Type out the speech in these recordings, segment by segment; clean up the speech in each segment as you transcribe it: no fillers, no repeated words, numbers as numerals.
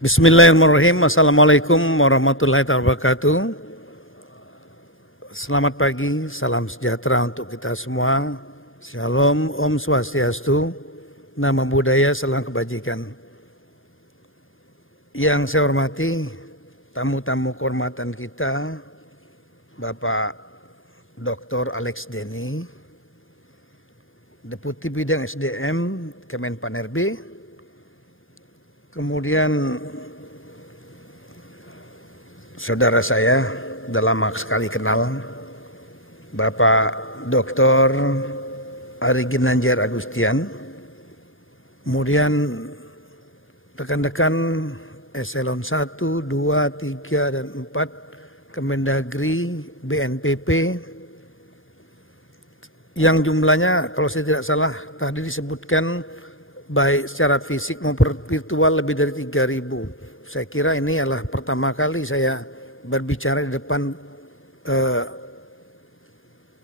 Bismillahirrahmanirrahim. Assalamualaikum warahmatullahi wabarakatuh. Selamat pagi, salam sejahtera untuk kita semua. Shalom, Om Swastiastu, Namo Buddhaya, salam kebajikan. Yang saya hormati tamu-tamu kehormatan kita, Bapak Dr. Alex Denny, Deputi Bidang SDM Kemenpan-RB. Kemudian saudara saya, sudah lama sekali kenal, Bapak Dr. Ari Ginanjar Agustian. Kemudian rekan-rekan Eselon 1, 2, 3, dan 4 Kemendagri, BNPP, yang jumlahnya kalau saya tidak salah tadi disebutkan baik secara fisik maupun virtual lebih dari 3.000. Saya kira ini adalah pertama kali saya berbicara di depan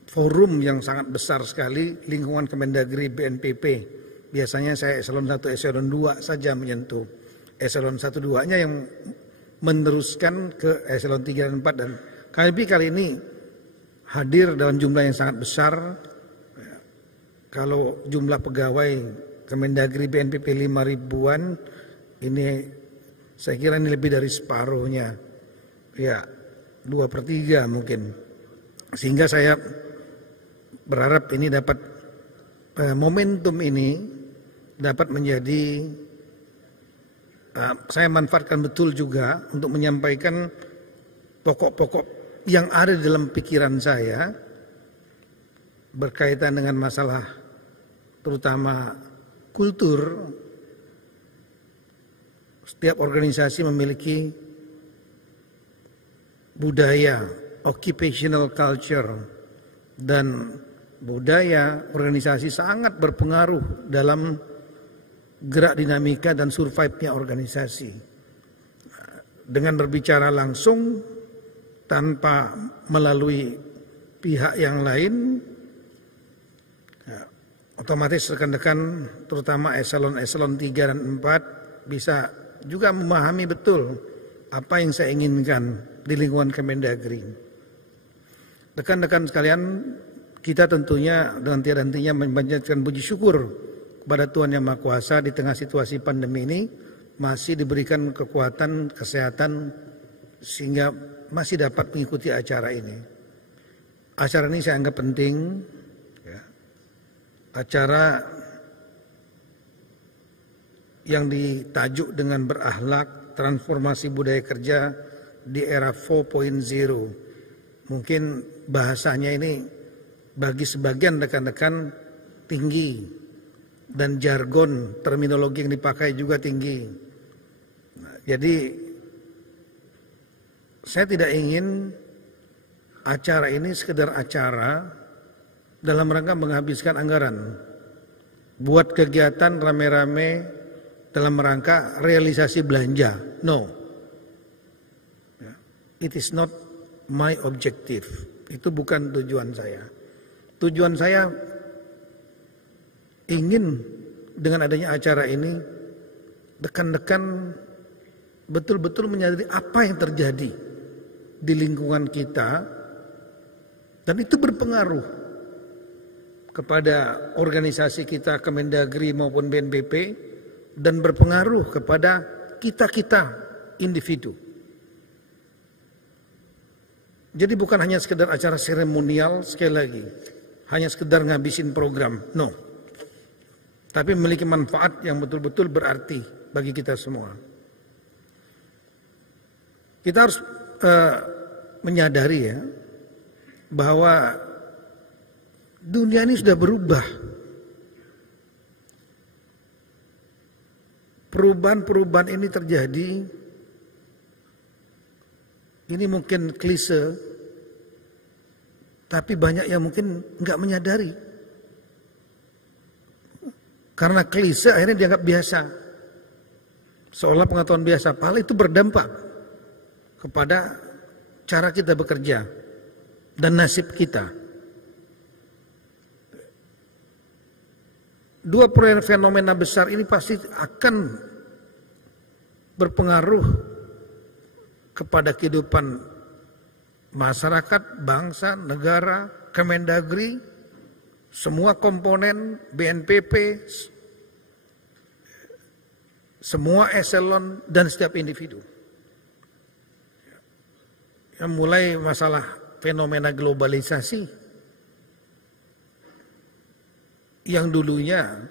forum yang sangat besar sekali, lingkungan Kemendagri BNPP. Biasanya saya eselon 1, eselon 2 saja menyentuh. Eselon 1, 2-nya yang meneruskan ke eselon 3 dan 4. Dan kali ini hadir dalam jumlah yang sangat besar. Kalau jumlah pegawai Kemendagri BNPP 5.000-an, ini saya kira ini lebih dari separuhnya, ya 2/3 mungkin. Sehingga saya berharap ini dapat momentum ini dapat menjadi saya manfaatkan betul juga untuk menyampaikan pokok-pokok yang ada di dalam pikiran saya berkaitan dengan masalah terutama kultur. Setiap organisasi memiliki budaya, occupational culture, dan budaya organisasi sangat berpengaruh dalam gerak dinamika dan survive-nya organisasi. Dengan berbicara langsung tanpa melalui pihak yang lain, otomatis rekan-rekan terutama eselon 3 dan 4 bisa juga memahami betul apa yang saya inginkan di lingkungan Kemendagri. Rekan-rekan sekalian, kita tentunya dengan tiada hentinya memanjatkan puji syukur kepada Tuhan Yang Maha Kuasa di tengah situasi pandemi ini masih diberikan kekuatan, kesehatan sehingga masih dapat mengikuti acara ini. Acara ini saya anggap penting. Acara yang ditajuk dengan berakhlak transformasi budaya kerja di era 4.0. Mungkin bahasanya ini bagi sebagian rekan-rekan tinggi dan jargon terminologi yang dipakai juga tinggi. Jadi saya tidak ingin acara ini sekedar acara dalam rangka menghabiskan anggaran buat kegiatan rame-rame dalam rangka realisasi belanja. No, it is not my objective. Itu bukan tujuan saya. Tujuan saya ingin dengan adanya acara ini rekan-rekan betul-betul menyadari apa yang terjadi di lingkungan kita, dan itu berpengaruh kepada organisasi kita Kemendagri maupun BNPP dan berpengaruh kepada kita-kita individu. Jadi bukan hanya sekedar acara seremonial, sekali lagi, hanya sekedar ngabisin program, no. Tapi memiliki manfaat yang betul-betul berarti bagi kita semua. Kita harus menyadari ya bahwa dunia ini sudah berubah. Perubahan-perubahan ini terjadi. Ini mungkin klise, tapi banyak yang mungkin nggak menyadari. Karena klise akhirnya dianggap biasa. Seolah pengetahuan biasa. Padahal itu berdampak kepada cara kita bekerja dan nasib kita. Dua fenomena besar ini pasti akan berpengaruh kepada kehidupan masyarakat, bangsa, negara, Kemendagri, semua komponen BNPP, semua eselon dan setiap individu. Yang mulai masalah fenomena globalisasi yang dulunya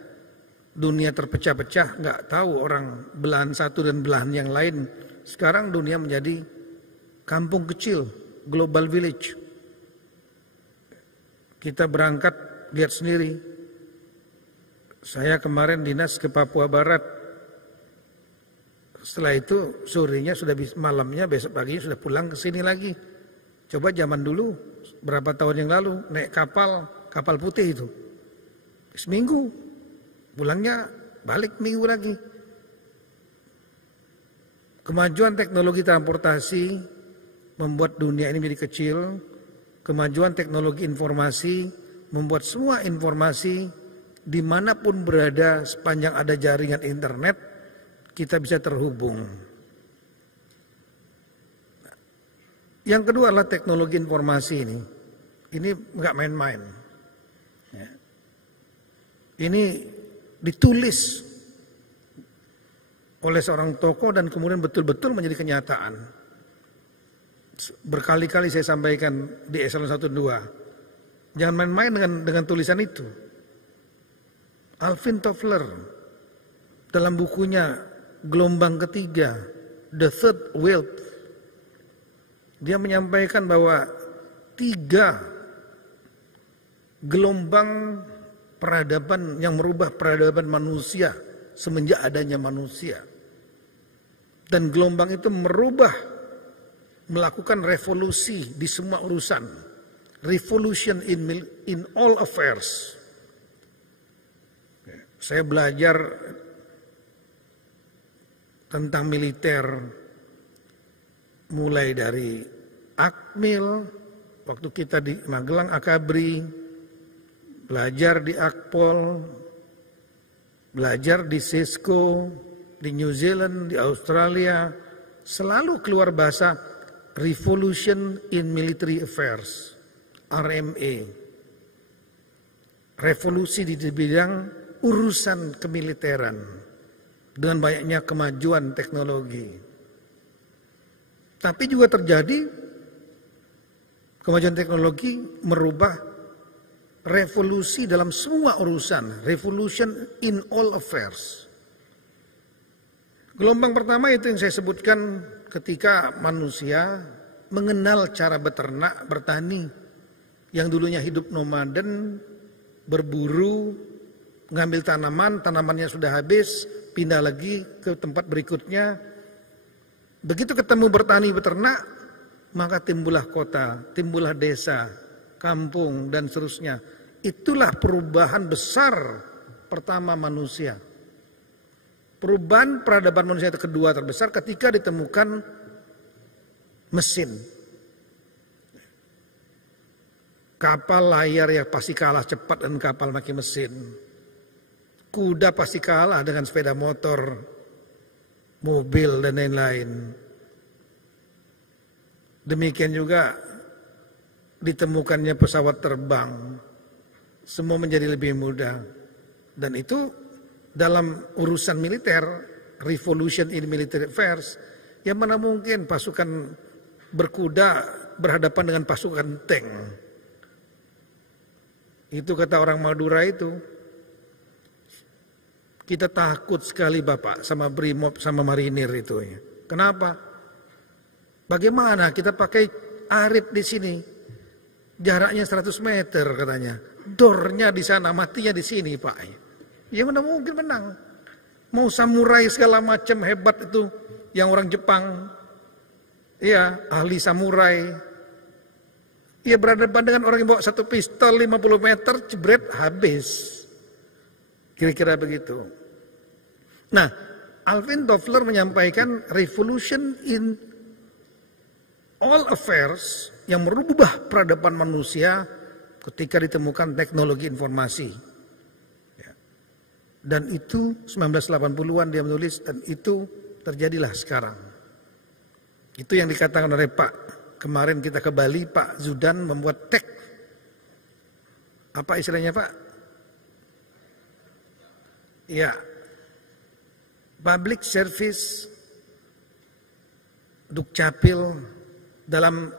dunia terpecah-pecah, nggak tahu orang belahan satu dan belahan yang lain. Sekarang dunia menjadi kampung kecil, global village. Kita berangkat, lihat sendiri. Saya kemarin dinas ke Papua Barat. Setelah itu sorenya sudah malamnya, besok paginya sudah pulang ke sini lagi. Coba zaman dulu, berapa tahun yang lalu naik kapal putih itu. Seminggu, pulangnya balik minggu lagi. Kemajuan teknologi transportasi membuat dunia ini menjadi kecil. Kemajuan teknologi informasi membuat semua informasi dimanapun berada sepanjang ada jaringan internet kita bisa terhubung. Yang kedua adalah teknologi informasi ini. Ini nggak main-main. Ini ditulis oleh seorang tokoh dan kemudian betul-betul menjadi kenyataan. Berkali-kali saya sampaikan di eselon 1 2. Jangan main-main dengan tulisan itu. Alvin Toffler dalam bukunya Gelombang Ketiga, The Third Wave, dia menyampaikan bahwa 3 gelombang peradaban yang merubah peradaban manusia semenjak adanya manusia. Dan gelombang itu melakukan revolusi di semua urusan. Revolution in all affairs. Saya belajar tentang militer mulai dari Akmil, waktu kita di Magelang Akabri, belajar di Akpol, belajar di Cisco, di New Zealand, di Australia, selalu keluar bahasa Revolution in Military Affairs, RMA. Revolusi di bidang urusan kemiliteran dengan banyaknya kemajuan teknologi. Tapi juga terjadi kemajuan teknologi merubah revolusi dalam semua urusan, revolution in all affairs. Gelombang pertama itu yang saya sebutkan ketika manusia mengenal cara beternak, bertani, yang dulunya hidup nomaden, berburu, mengambil tanamannya sudah habis, pindah lagi ke tempat berikutnya. Begitu ketemu bertani, beternak, maka timbullah kota, timbullah desa, kampung, dan seterusnya. Itulah perubahan besar pertama manusia. Perubahan peradaban manusia itu kedua terbesar ketika ditemukan mesin. Kapal layar ya pasti kalah cepat dan kapal pakai mesin. Kuda pasti kalah dengan sepeda motor, mobil dan lain-lain. Demikian juga ditemukannya pesawat terbang. Semua menjadi lebih mudah. Dan itu dalam urusan militer, revolution in military affairs, yang mana mungkin pasukan berkuda berhadapan dengan pasukan tank. Itu kata orang Madura itu. Kita takut sekali Bapak sama Brimob sama marinir itu ya. Kenapa? Bagaimana kita pakai arit di sini? Jaraknya 100 meter katanya. Dornya di sana, matinya di sini Pak. Ya mana mungkin menang. Mau samurai segala macam hebat itu. Yang orang Jepang. Ya ahli samurai. Ya berhadapan dengan orang yang bawa satu pistol 50 meter. Jebret habis. Kira-kira begitu. Nah, Alvin Toffler menyampaikan revolution in all affairs yang merubah peradaban manusia ketika ditemukan teknologi informasi. Dan itu 1980-an dia menulis, dan itu terjadilah sekarang. Itu yang dikatakan oleh Pak, kemarin kita ke Bali, Pak Zudan membuat tag. Apa istilahnya Pak? Ya, public service Dukcapil dalam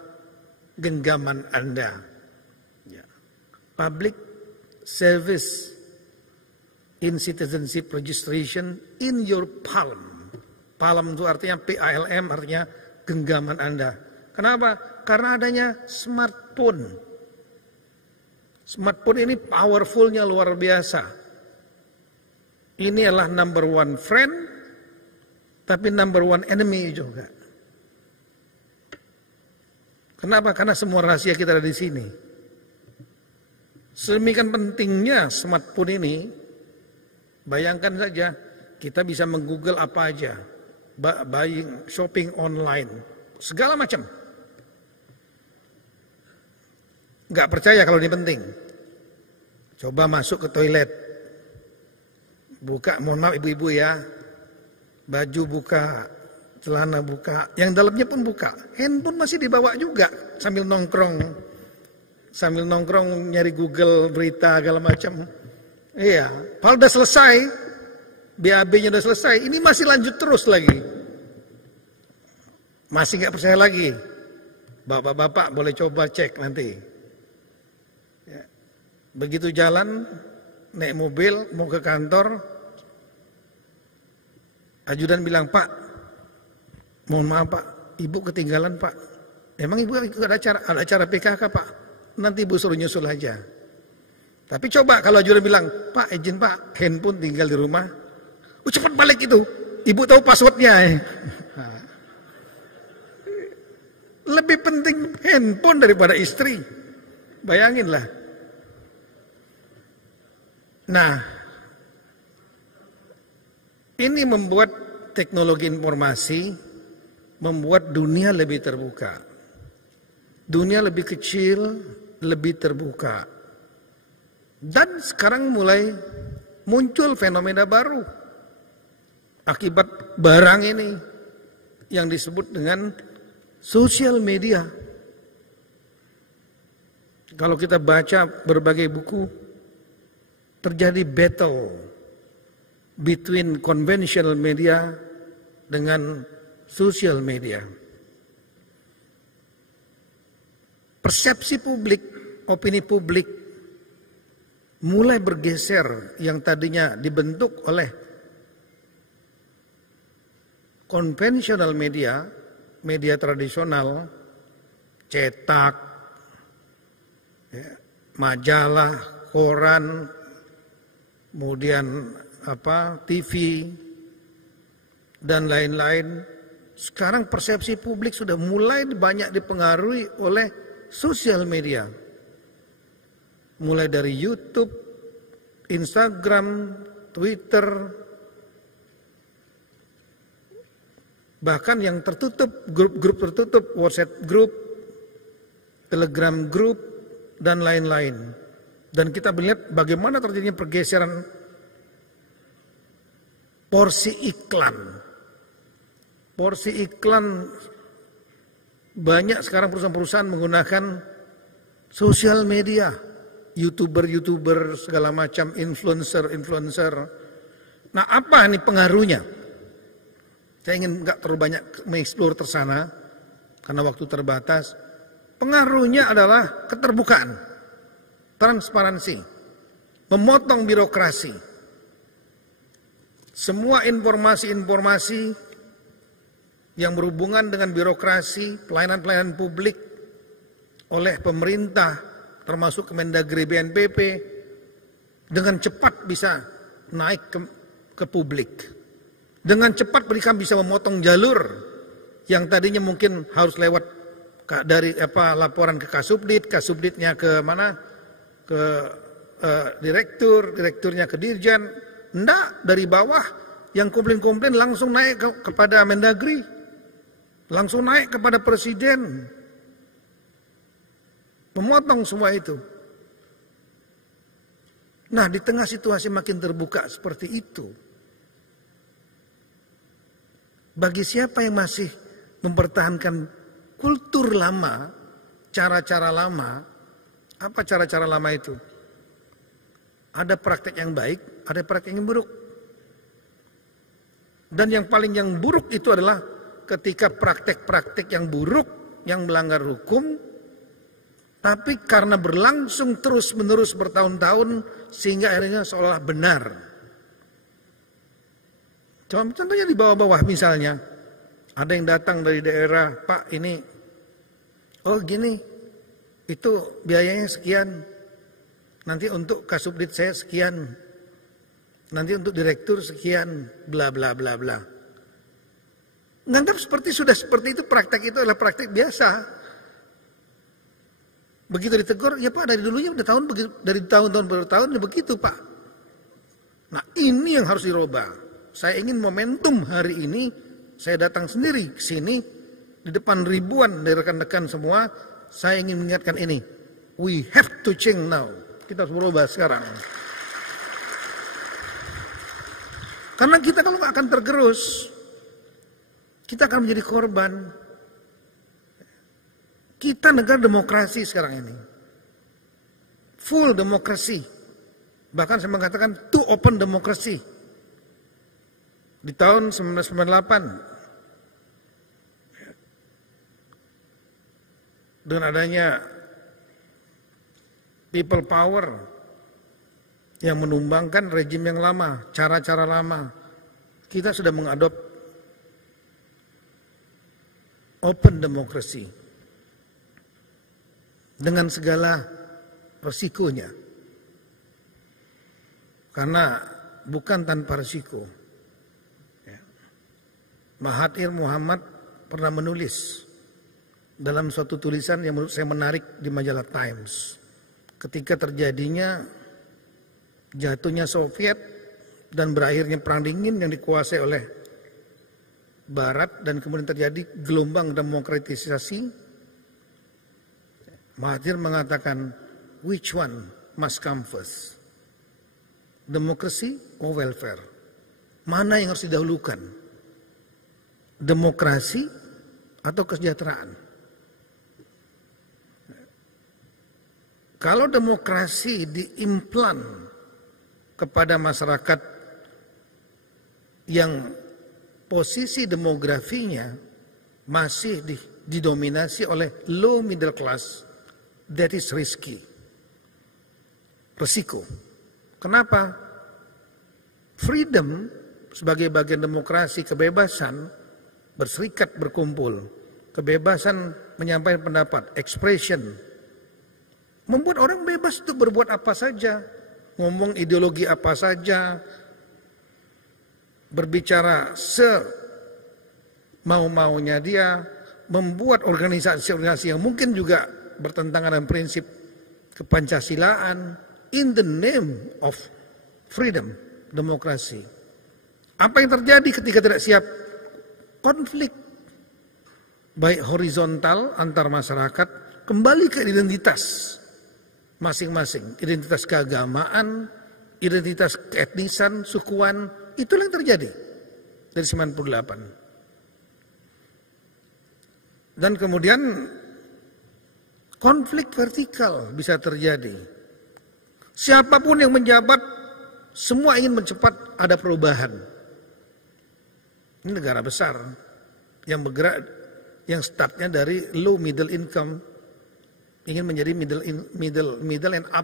genggaman Anda. Ya. Public service in citizenship registration in your palm. Palm itu artinya PALM, artinya genggaman Anda. Kenapa? Karena adanya smartphone. Smartphone ini powerfulnya luar biasa. Ini adalah number one friend, tapi number one enemy juga. Kenapa? Karena semua rahasia kita ada di sini. Sedemikian pentingnya smartphone ini, bayangkan saja kita bisa menggoogle apa aja, buying, shopping online, segala macam. Gak percaya kalau ini penting. Coba masuk ke toilet, buka, mohon maaf ibu-ibu ya, baju buka, celana buka, yang dalamnya pun buka, handphone masih dibawa juga sambil nongkrong nyari Google berita segala macam. Iya, kalau udah selesai, BAB-nya udah selesai, ini masih lanjut terus lagi, masih nggak percaya lagi. Bapak-bapak boleh coba cek nanti. Ya. Begitu jalan, naik mobil mau ke kantor, ajudan bilang, Pak, mohon maaf Pak, Ibu ketinggalan Pak. Emang Ibu ada acara PKK Pak? Nanti Ibu suruh nyusul aja. Tapi coba kalau ajudan bilang, Pak izin Pak, handphone tinggal di rumah. Cepat balik itu, Ibu tahu passwordnya. Lebih penting handphone daripada istri. Bayanginlah. Nah, ini membuat teknologi informasi, membuat dunia lebih terbuka. Dunia lebih kecil, lebih terbuka. Dan sekarang mulai muncul fenomena baru akibat barang ini yang disebut dengan sosial media. Kalau kita baca berbagai buku, terjadi battle between conventional media dengan social media. Persepsi publik, opini publik mulai bergeser yang tadinya dibentuk oleh konvensional media, media tradisional, cetak, ya, majalah, koran, kemudian TV dan lain-lain. Sekarang persepsi publik sudah mulai banyak dipengaruhi oleh sosial media. Mulai dari YouTube, Instagram, Twitter, bahkan yang tertutup, grup-grup tertutup, WhatsApp grup, Telegram grup, dan lain-lain. Dan kita melihat bagaimana terjadinya pergeseran porsi iklan. Porsi iklan, banyak sekarang perusahaan-perusahaan menggunakan sosial media. YouTuber segala macam, influencer. Nah, apa nih pengaruhnya? Saya ingin nggak terlalu banyak mengeksplor tersana karena waktu terbatas. Pengaruhnya adalah keterbukaan, transparansi, memotong birokrasi. Semua informasi-informasi yang berhubungan dengan birokrasi, pelayanan-pelayanan publik oleh pemerintah, termasuk Kemendagri BNPP, dengan cepat bisa naik ke publik. Dengan cepat mereka bisa memotong jalur yang tadinya mungkin harus lewat dari laporan ke Kasubdit, Kasubditnya ke mana? Ke direkturnya ke Dirjen. Enggak, dari bawah yang komplain-komplain langsung naik kepada Mendagri. Langsung naik kepada Presiden. Memotong semua itu. Nah, di tengah situasi makin terbuka seperti itu, Bagi siapa yang masih mempertahankan kultur lama, cara-cara lama, apa cara-cara lama itu? Ada praktek yang baik, ada praktek yang buruk. Dan yang buruk itu adalah ketika praktek-praktek yang buruk, yang melanggar hukum, tapi karena berlangsung terus-menerus bertahun-tahun, sehingga akhirnya seolah benar. Contohnya di bawah-bawah misalnya, ada yang datang dari daerah, Pak ini, oh gini, itu biayanya sekian, nanti untuk kasubdit saya sekian, nanti untuk direktur sekian, bla bla bla bla. Menganggap sudah seperti itu, praktek itu adalah praktek biasa. Begitu ditegur, ya Pak dari dulunya udah dari tahun-tahun bertahun ya begitu Pak. Nah ini yang harus dirubah. Saya ingin momentum hari ini, saya datang sendiri ke sini, di depan ribuan dari rekan-rekan semua, saya ingin mengingatkan ini. We have to change now. Kita harus berubah sekarang. Karena kita kalau nggak akan tergerus, kita akan menjadi korban. Kita negara demokrasi sekarang ini. Full demokrasi. Bahkan saya mengatakan too open demokrasi. Di tahun 1998 dengan adanya people power yang menumbangkan rejim yang lama, cara-cara lama, kita sudah mengadop open demokrasi dengan segala resikonya, karena bukan tanpa resiko. Mahathir Muhammad pernah menulis dalam suatu tulisan yang menurut saya menarik di majalah Times. Ketika terjadinya jatuhnya Soviet dan berakhirnya Perang Dingin yang dikuasai oleh Barat dan kemudian terjadi gelombang demokratisasi, Mahathir mengatakan, which one must come first? Demokrasi or welfare? Mana yang harus didahulukan? Demokrasi atau kesejahteraan? Kalau demokrasi diimplan kepada masyarakat yang posisi demografinya masih didominasi oleh low middle class, that is risky. Resiko. Kenapa? Freedom sebagai bagian demokrasi, kebebasan berserikat, berkumpul, kebebasan menyampaikan pendapat, expression, membuat orang bebas untuk berbuat apa saja, ngomong ideologi apa saja, berbicara semau-maunya dia, membuat organisasi-organisasi yang mungkin juga bertentangan dengan prinsip kepancasilaan in the name of freedom, demokrasi. Apa yang terjadi ketika tidak siap? Konflik, baik horizontal antar masyarakat, kembali ke identitas masing-masing, identitas keagamaan, identitas keetnisan, sukuan, itulah yang terjadi dari 98. Dan kemudian konflik vertikal bisa terjadi. Siapapun yang menjabat, semua ingin mencepat ada perubahan. Ini negara besar yang bergerak, yang startnya dari low middle income ingin menjadi middle and up,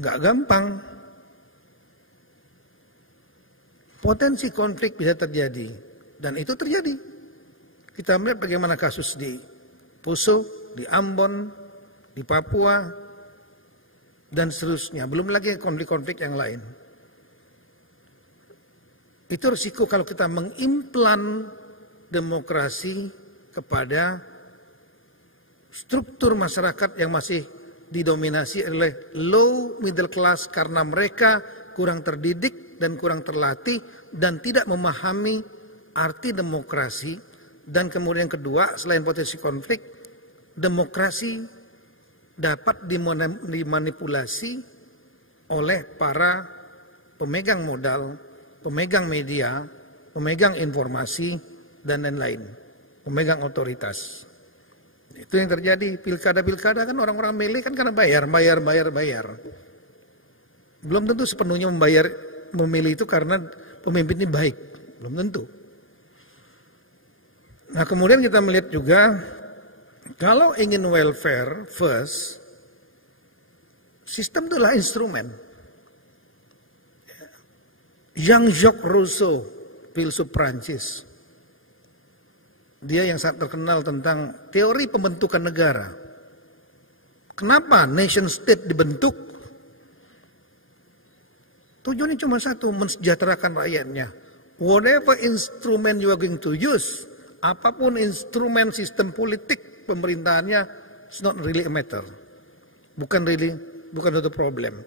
nggak gampang. Potensi konflik bisa terjadi dan itu terjadi. Kita melihat bagaimana kasus di Poso, di Ambon, di Papua dan seterusnya. Belum lagi konflik-konflik yang lain. Itu risiko kalau kita mengimplan demokrasi kepada struktur masyarakat yang masih didominasi oleh low middle class karena mereka kurang terdidik dan kurang terlatih dan tidak memahami arti demokrasi. Dan kemudian kedua, selain potensi konflik, demokrasi dapat dimanipulasi oleh para pemegang modal, pemegang media pemegang informasi, dan lain-lain, pemegang otoritas. Itu yang terjadi. Pilkada kan orang-orang milih kan karena bayar. Belum tentu sepenuhnya memilih itu karena pemimpin ini baik, belum tentu. Nah, kemudian kita melihat juga kalau ingin welfare first, sistem itulah instrumen. Jean-Jacques Rousseau, filsuf Prancis, dia yang sangat terkenal tentang teori pembentukan negara. Kenapa nation state dibentuk? Tujuannya cuma satu, mensejahterakan rakyatnya. Whatever instrument you are going to use, apapun instrumen sistem politik pemerintahannya, it's not really a matter. Bukan satu problem.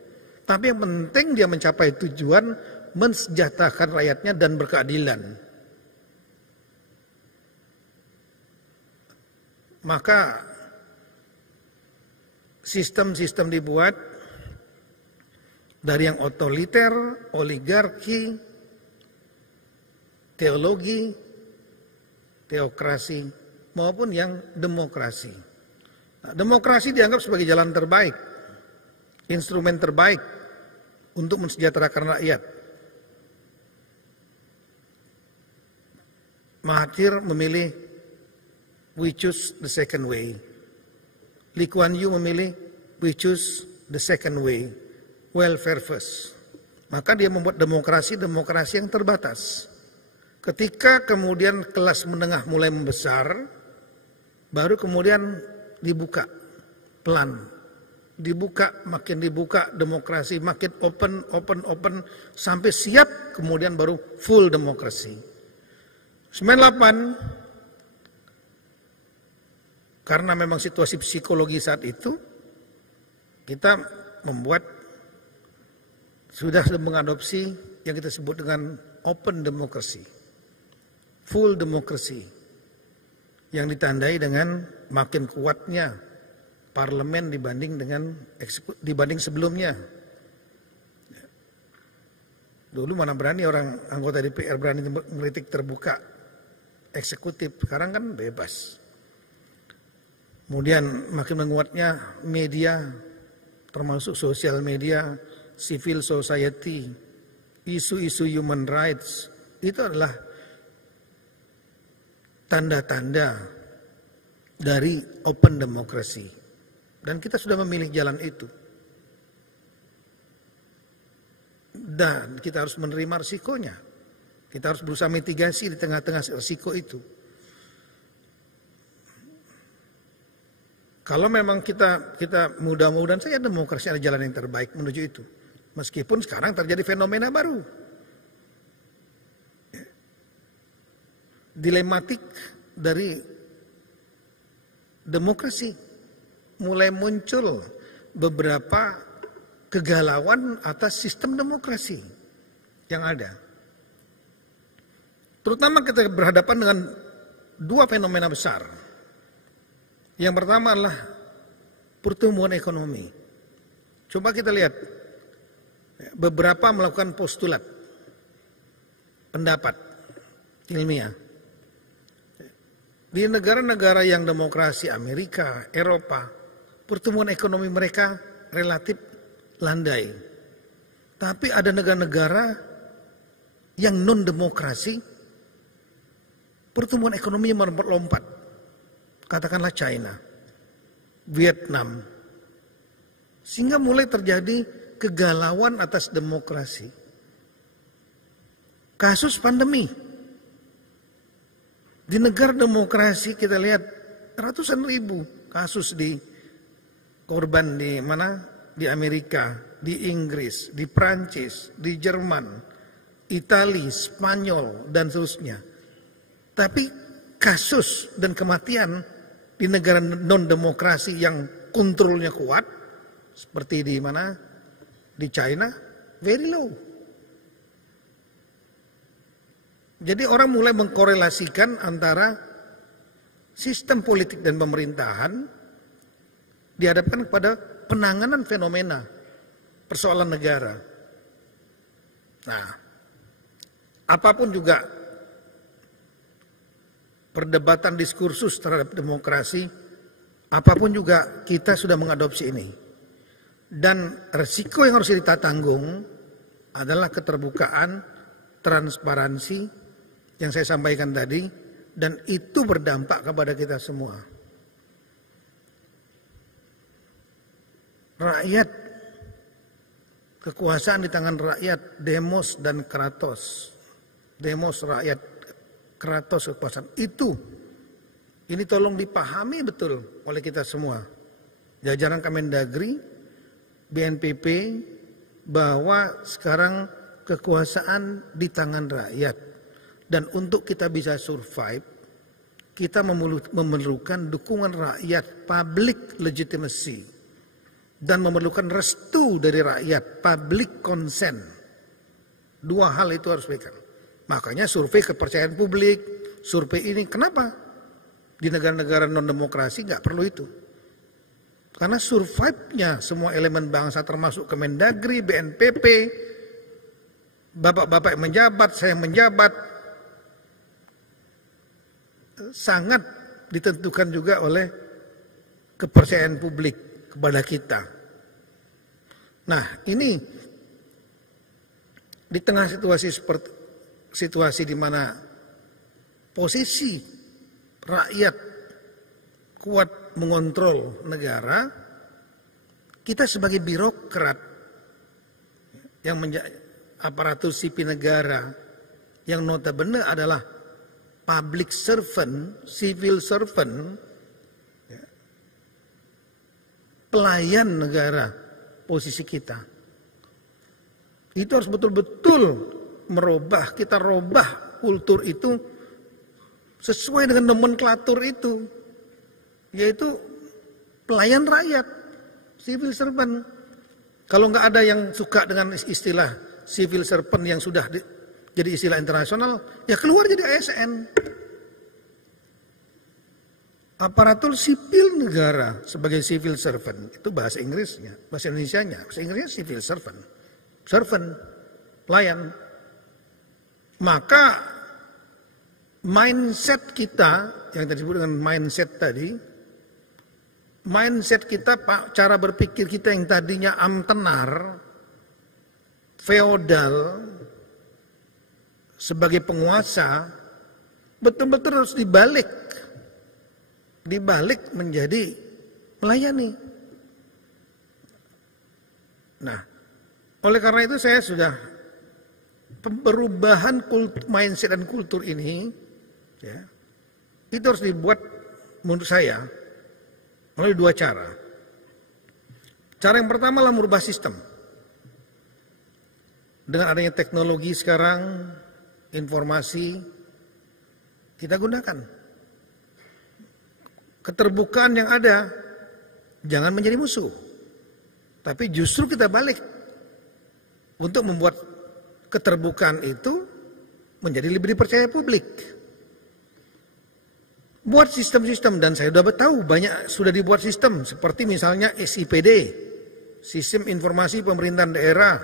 Tapi yang penting dia mencapai tujuan mensejahterakan rakyatnya dan berkeadilan. Maka sistem-sistem dibuat dari yang otoriter, oligarki, teologi, teokrasi, maupun yang demokrasi. Nah, demokrasi dianggap sebagai jalan terbaik, instrumen terbaik untuk mensejahterakan rakyat. Mahathir memilih we choose the second way. Lee Kuan Yew memilih we choose the second way, welfare first. Maka dia membuat demokrasi yang terbatas. Ketika kemudian kelas menengah mulai membesar, baru kemudian dibuka pelan. Makin dibuka demokrasi, makin open, sampai siap, kemudian baru full demokrasi. 98, karena memang situasi psikologi saat itu, kita sudah mengadopsi yang kita sebut dengan open democracy, full democracy, yang ditandai dengan makin kuatnya parlemen dibanding sebelumnya. Dulu mana berani orang anggota DPR berani mengkritik terbuka eksekutif, sekarang kan bebas. Kemudian makin menguatnya media, termasuk sosial media, civil society, isu-isu human rights, itu adalah tanda-tanda dari open democracy. Dan kita sudah memilih jalan itu. Dan kita harus menerima risikonya. Kita harus berusaha mitigasi di tengah-tengah risiko itu. Kalau memang kita mudah-mudahan saja demokrasi ada jalan yang terbaik menuju itu. Meskipun sekarang terjadi fenomena baru. Dilematik dari demokrasi. Mulai muncul beberapa kegalauan atas sistem demokrasi yang ada. Terutama kita berhadapan dengan dua fenomena besar. Yang pertama adalah pertumbuhan ekonomi. Coba kita lihat, beberapa melakukan postulat, pendapat ilmiah. Di negara-negara yang demokrasi, Amerika, Eropa, pertumbuhan ekonomi mereka relatif landai. Tapi ada negara-negara yang non-demokrasi, pertumbuhan ekonomi melompat. Katakanlah China, Vietnam. Sehingga mulai terjadi kegalauan atas demokrasi. Kasus pandemi. Di negara demokrasi kita lihat ratusan ribu kasus korban di mana? Di Amerika, di Inggris, di Prancis, di Jerman, Italia, Spanyol, dan seterusnya. Tapi kasus dan kematian di negara non-demokrasi yang kontrolnya kuat, seperti di mana? Di China, very low. Jadi orang mulai mengkorelasikan antara sistem politik dan pemerintahan dihadapkan kepada penanganan fenomena persoalan negara. Nah, apapun juga perdebatan diskursus terhadap demokrasi, apapun juga kita sudah mengadopsi ini. Dan resiko yang harus kita tanggung adalah keterbukaan, transparansi yang saya sampaikan tadi, dan itu berdampak kepada kita semua. Rakyat, kekuasaan di tangan rakyat, demos dan kratos. Demos rakyat, kratos kekuasaan. Ini tolong dipahami betul oleh kita semua. Jajaran Kemendagri, BNPP, bahwa sekarang kekuasaan di tangan rakyat. Dan untuk kita bisa survive, kita memerlukan dukungan rakyat, public legitimacy. Dan memerlukan restu dari rakyat, public consent. Dua hal itu harus pegang. Makanya survei kepercayaan publik, survei ini, kenapa? Di negara-negara non-demokrasi nggak perlu itu. Karena survive-nya semua elemen bangsa termasuk Kemendagri, BNPP, bapak-bapak yang menjabat, saya yang menjabat, sangat ditentukan juga oleh kepercayaan publik kepada kita. Nah, ini di tengah situasi di mana posisi rakyat kuat mengontrol negara, kita sebagai birokrat yang aparatur sipil negara yang notabene adalah public servant, civil servant, pelayan negara, posisi kita. Itu harus betul-betul kita robah kultur itu sesuai dengan nomenklatur itu, yaitu pelayan rakyat, civil servant. Kalau nggak ada yang suka dengan istilah civil servant yang sudah jadi istilah internasional, ya keluar jadi ASN. Aparatur sipil negara sebagai civil servant, itu bahasa Inggrisnya, bahasa Indonesianya. Bahasa Inggrisnya civil servant, pelayan. Maka mindset kita, yang tadi disebut dengan mindset kita, cara berpikir kita yang tadinya amtenar, feodal, sebagai penguasa, betul-betul harus dibalik menjadi melayani. Nah, oleh karena itu saya sudah perubahan mindset dan kultur ini, ya, itu harus dibuat menurut saya melalui dua cara. Cara yang pertama adalah merubah sistem. Dengan adanya teknologi sekarang, informasi, kita gunakan. Keterbukaan yang ada jangan menjadi musuh, tapi justru kita balik untuk membuat keterbukaan itu menjadi lebih dipercaya publik. Buat sistem-sistem, dan saya sudah tahu banyak sudah dibuat sistem seperti misalnya SIPD, Sistem Informasi Pemerintahan Daerah,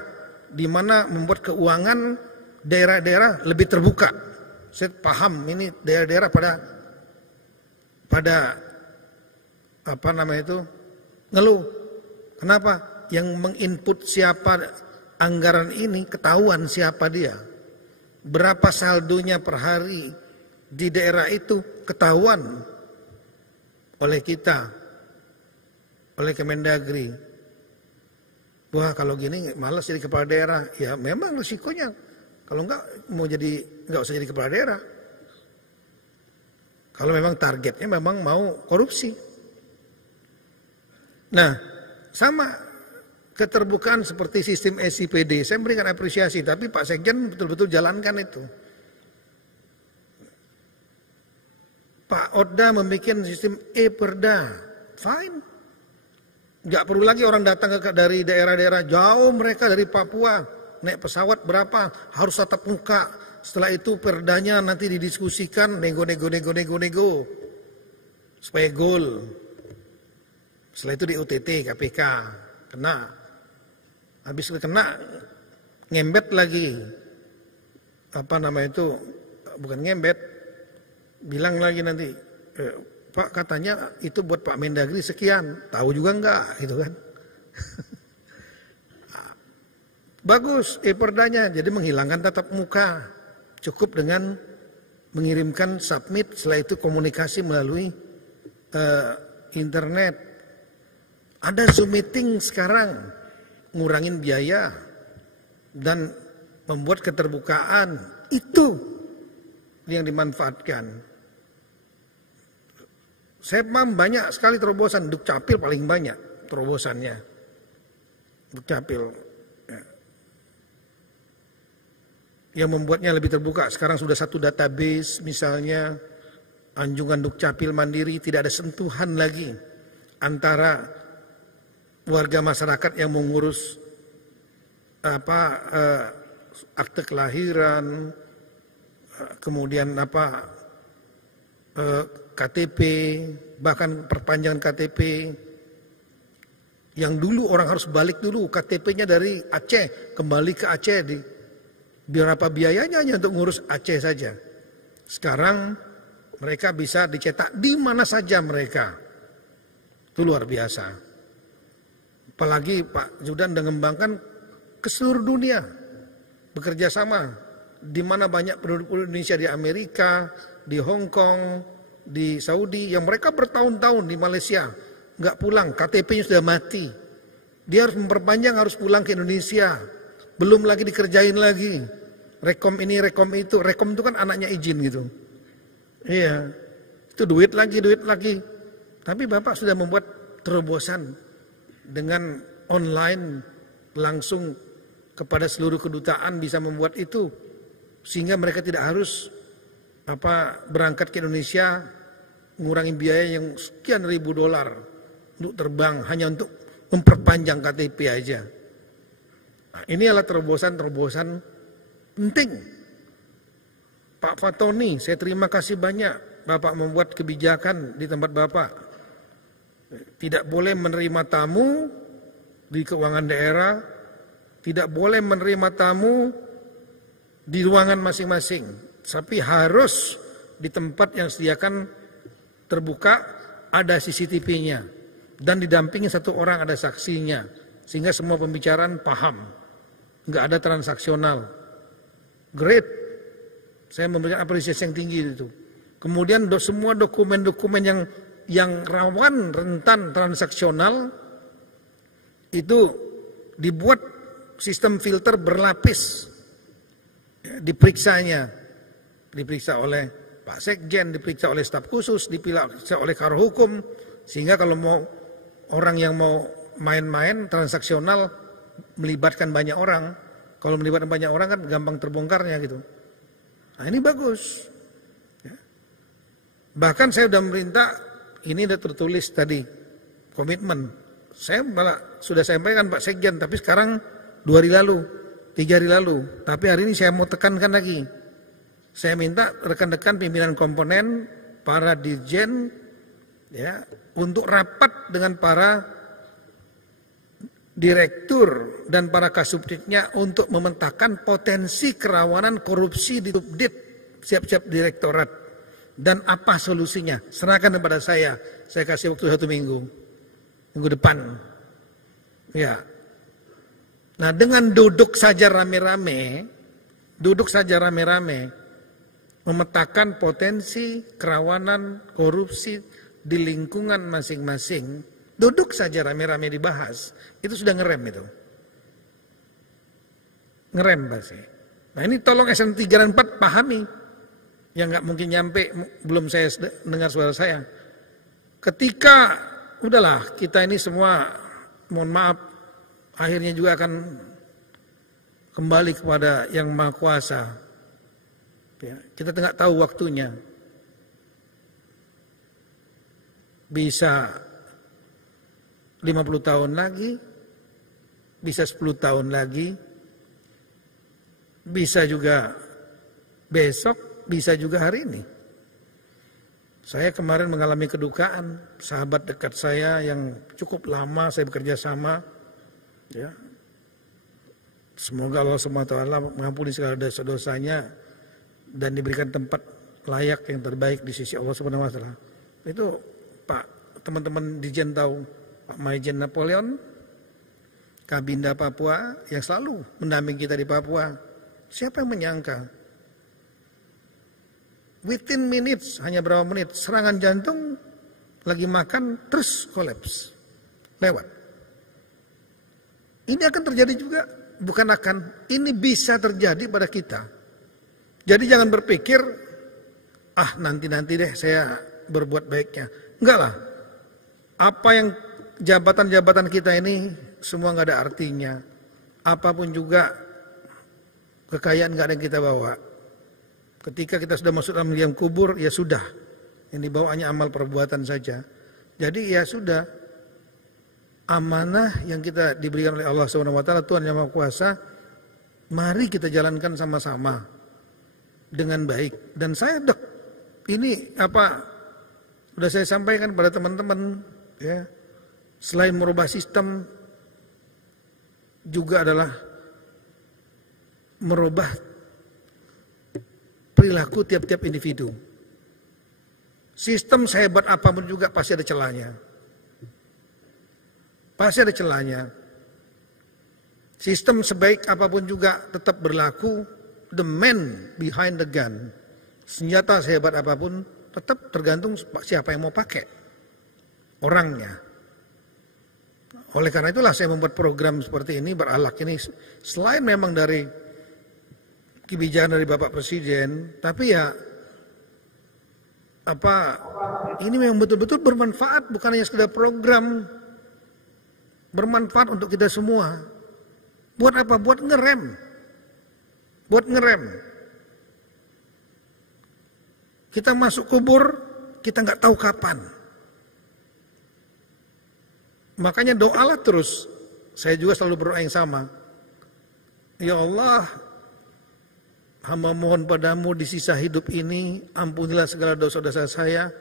di mana membuat keuangan daerah-daerah lebih terbuka. Saya paham ini daerah-daerah pada ngeluh. Kenapa? Yang menginput siapa anggaran ini ketahuan siapa dia. Berapa saldonya per hari di daerah itu ketahuan oleh kita, oleh Kemendagri. Wah, kalau gini malas jadi kepala daerah. Ya memang risikonya. Kalau enggak usah jadi kepala daerah. Kalau memang targetnya memang mau korupsi. Nah, sama keterbukaan seperti sistem SIPD, saya memberikan apresiasi, tapi Pak Sekjen betul-betul jalankan itu. Pak Oda membuat sistem e-perda, fine. Nggak perlu lagi orang datang dari daerah-daerah jauh, mereka dari Papua, naik pesawat berapa, harus tatap muka. Setelah itu perdanya nanti didiskusikan, nego, supaya goal. Setelah itu di OTT KPK kena, habis kena ngembet lagi, bukan ngembet, bilang lagi nanti, Pak katanya itu buat Pak Mendagri sekian, tahu juga enggak gitu kan. Bagus perdanya, jadi menghilangkan tatap muka, cukup dengan mengirimkan submit, setelah itu komunikasi melalui internet. Ada Zoom meeting sekarang, ngurangin biaya dan membuat keterbukaan, itu yang dimanfaatkan. Saya paham banyak sekali terobosan, Dukcapil paling banyak terobosannya. Dukcapil yang membuatnya lebih terbuka. Sekarang sudah satu database misalnya, anjungan Dukcapil mandiri, tidak ada sentuhan lagi antara warga masyarakat yang mengurus akte kelahiran, kemudian KTP, bahkan perpanjangan KTP. Yang dulu orang harus balik dulu KTP-nya dari Aceh, kembali ke Aceh, berapa biayanya hanya untuk ngurus Aceh saja. Sekarang mereka bisa dicetak di mana saja mereka. Itu luar biasa. Apalagi Pak Zudan mengembangkan ke seluruh dunia, bekerja sama, di mana banyak penduduk Indonesia di Amerika, di Hong Kong, di Saudi, yang mereka bertahun-tahun di Malaysia nggak pulang, KTP-nya sudah mati, dia harus memperpanjang, harus pulang ke Indonesia, belum lagi dikerjain lagi, rekom ini, rekom itu. Rekom itu kan anaknya izin gitu, iya, itu duit lagi. Tapi Bapak sudah membuat terobosan dengan online, langsung kepada seluruh kedutaan bisa membuat itu, sehingga mereka tidak harus berangkat ke Indonesia, ngurangi biaya yang sekian ribu dolar untuk terbang hanya untuk memperpanjang KTP aja. Nah, ini adalah terobosan penting. Pak Fatoni, saya terima kasih banyak Bapak membuat kebijakan di tempat Bapak. Tidak boleh menerima tamu di keuangan daerah, tidak boleh menerima tamu di ruangan masing-masing, tapi harus di tempat yang sediakan terbuka, ada CCTV-nya, dan didampingi satu orang, ada saksinya, sehingga semua pembicaraan paham, nggak ada transaksional. Great, saya memberikan apresiasi yang tinggi itu. Kemudian semua dokumen-dokumen yang rawan rentan transaksional itu dibuat sistem filter berlapis. Diperiksa oleh Pak Sekjen, diperiksa oleh staf khusus, diperiksa oleh Karo Hukum, sehingga kalau mau orang yang mau main-main transaksional melibatkan banyak orang, kalau melibatkan banyak orang kan gampang terbongkarnya gitu. Nah ini bagus. Ya. Bahkan saya sudah meminta, ini sudah tertulis tadi, komitmen. Saya malah sudah sampaikan Pak Sekjen, tapi sekarang 2 hari lalu, 3 hari lalu. Tapi hari ini saya mau tekankan lagi. Saya minta rekan-rekan pimpinan komponen, para dirjen, ya, untuk rapat dengan para direktur dan para kasubditnya untuk memetakan potensi kerawanan korupsi di subdit siap-siap direktorat dan apa solusinya. Serahkan kepada saya kasih waktu 1 minggu depan. Ya. Nah, dengan duduk saja rame-rame, memetakan potensi kerawanan korupsi di lingkungan masing-masing, duduk saja rame-rame dibahas, itu sudah ngerem itu. Ngerem pasti. Nah ini tolong SN 3 dan 4 pahami. Yang nggak mungkin nyampe, belum saya dengar suara saya. Ketika, udahlah kita ini semua, mohon maaf, akhirnya juga akan kembali kepada Yang Maha Kuasa. Ya, kita nggak tahu waktunya. Bisa 50 tahun lagi, bisa 10 tahun lagi, bisa juga besok, bisa juga hari ini. Saya kemarin mengalami kedukaan, sahabat dekat saya yang cukup lama saya bekerja sama, ya. Semoga Allah SWT mengampuni segala dosa-dosanya dan diberikan tempat layak, yang terbaik di sisi Allah Subhanahu wa taala. Itu Pak, teman-teman Dijen tahu, Pak Maijen Napoleon, Kabinda Papua yang selalu mendampingi kita di Papua. Siapa yang menyangka? Within minutes, hanya berapa menit, serangan jantung, lagi makan, terus kolaps. Lewat. Ini akan terjadi juga, bukan akan, ini bisa terjadi pada kita. Jadi jangan berpikir, nanti deh saya berbuat baiknya. Enggak lah. Apa yang jabatan-jabatan kita ini semua nggak ada artinya. Apapun juga kekayaan nggak ada yang kita bawa. Ketika kita sudah masuk dalam liang kubur, ya sudah. Yang dibawa hanya amal perbuatan saja. Jadi ya sudah. Amanah yang kita diberikan oleh Allah Subhanahu wa taala, Tuhan Yang Maha Kuasa, mari kita jalankan sama-sama dengan baik. Dan saya ini sudah saya sampaikan pada teman-teman, ya, selain merubah sistem juga adalah merubah perilaku tiap-tiap individu. Sistem sehebat apapun juga pasti ada celahnya. Pasti ada celahnya. Sistem sebaik apapun juga tetap berlaku. The man behind the gun. Senjata sehebat apapun tetap tergantung siapa yang mau pakai. Orangnya. Oleh karena itulah saya membuat program seperti ini, Berakhlak ini. Selain memang dari kebijakan dari Bapak Presiden, tapi ya ini memang betul-betul bermanfaat, bukan hanya sekedar program. Bermanfaat untuk kita semua. Buat apa? Buat ngerem. Kita masuk kubur, kita nggak tahu kapan. Makanya doalah terus. Saya juga selalu berdoa yang sama. Ya Allah, hamba mohon padamu di sisa hidup ini, ampunilah segala dosa-dosa saya,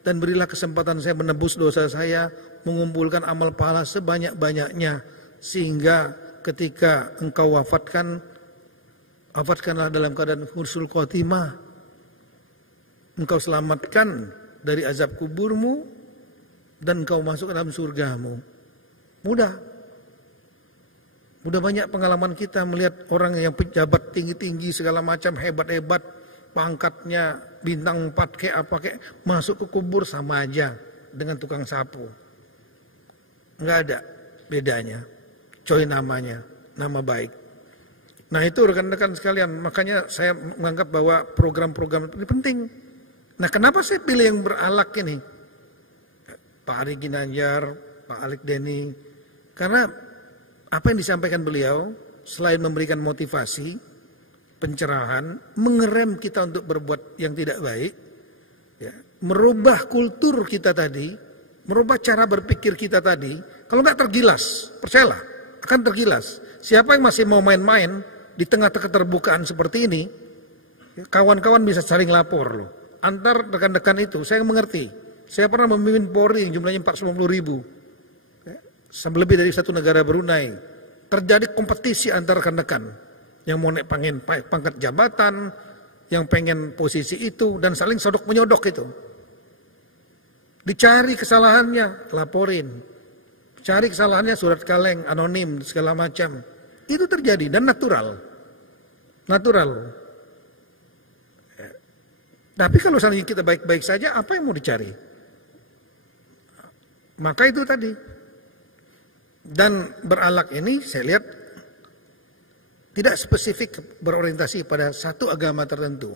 dan berilah kesempatan saya menebus dosa saya, mengumpulkan amal pahala sebanyak-banyaknya, sehingga ketika engkau wafatkanlah dalam keadaan husnul khotimah. Engkau selamatkan dari azab kuburmu, dan engkau masuk ke dalam surgamu. Mudah banyak pengalaman kita melihat orang yang pejabat tinggi-tinggi segala macam, hebat-hebat, pangkatnya bintang 4 masuk ke kubur sama aja dengan tukang sapu. Enggak ada bedanya. Coy namanya, nama baik. Nah itu rekan-rekan sekalian, makanya saya menganggap bahwa program-program ini penting. Nah kenapa saya pilih yang berakhlak ini? Pak Ari Ginanjar, Pak Alik Deni. Karena apa yang disampaikan beliau, selain memberikan motivasi, pencerahan, mengerem kita untuk berbuat yang tidak baik, ya, merubah kultur kita tadi, merubah cara berpikir kita tadi. Kalau nggak tergilas, percayalah, akan tergilas. Siapa yang masih mau main-main di tengah keterbukaan seperti ini, kawan-kawan bisa saling lapor loh. Antar rekan-rekan itu, saya mengerti. Saya pernah memimpin Polri yang jumlahnya 450.000. Lebih dari satu negara Brunei. Terjadi kompetisi antar rekan-rekan. Yang mau naik pangkat jabatan, yang pengen posisi itu, dan saling sodok menyodok itu. Dicari kesalahannya, laporin. Cari kesalahannya, surat kaleng, anonim, segala macam. Itu terjadi dan natural. Tapi kalau seandainya kita baik-baik saja, apa yang mau dicari? Maka itu tadi. Dan berakhlak ini saya lihat tidak spesifik berorientasi pada satu agama tertentu.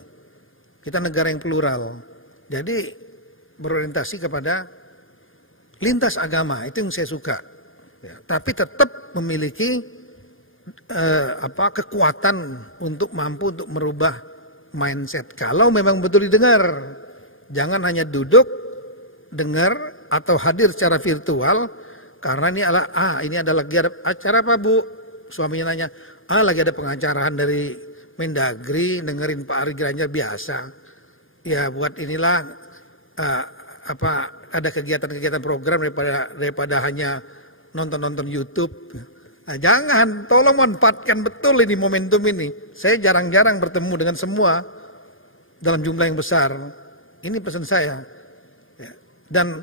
Kita negara yang plural. Jadi berorientasi kepada lintas agama, itu yang saya suka. Ya, tapi tetap memiliki kekuatan untuk mampu untuk merubah mindset. Kalau memang betul didengar, jangan hanya duduk, dengar atau hadir secara virtual. Karena ini adalah lagi ada acara apa Bu? Suaminya nanya, lagi ada pengacaraan dari Mendagri, dengerin Pak Ari Ginanjar biasa. Ya buat inilah ada kegiatan-kegiatan program daripada hanya nonton YouTube. Nah, jangan, tolong manfaatkan betul ini momentum ini. Saya jarang-jarang bertemu dengan semua. dalam jumlah yang besar. Ini pesan saya. Ya. Dan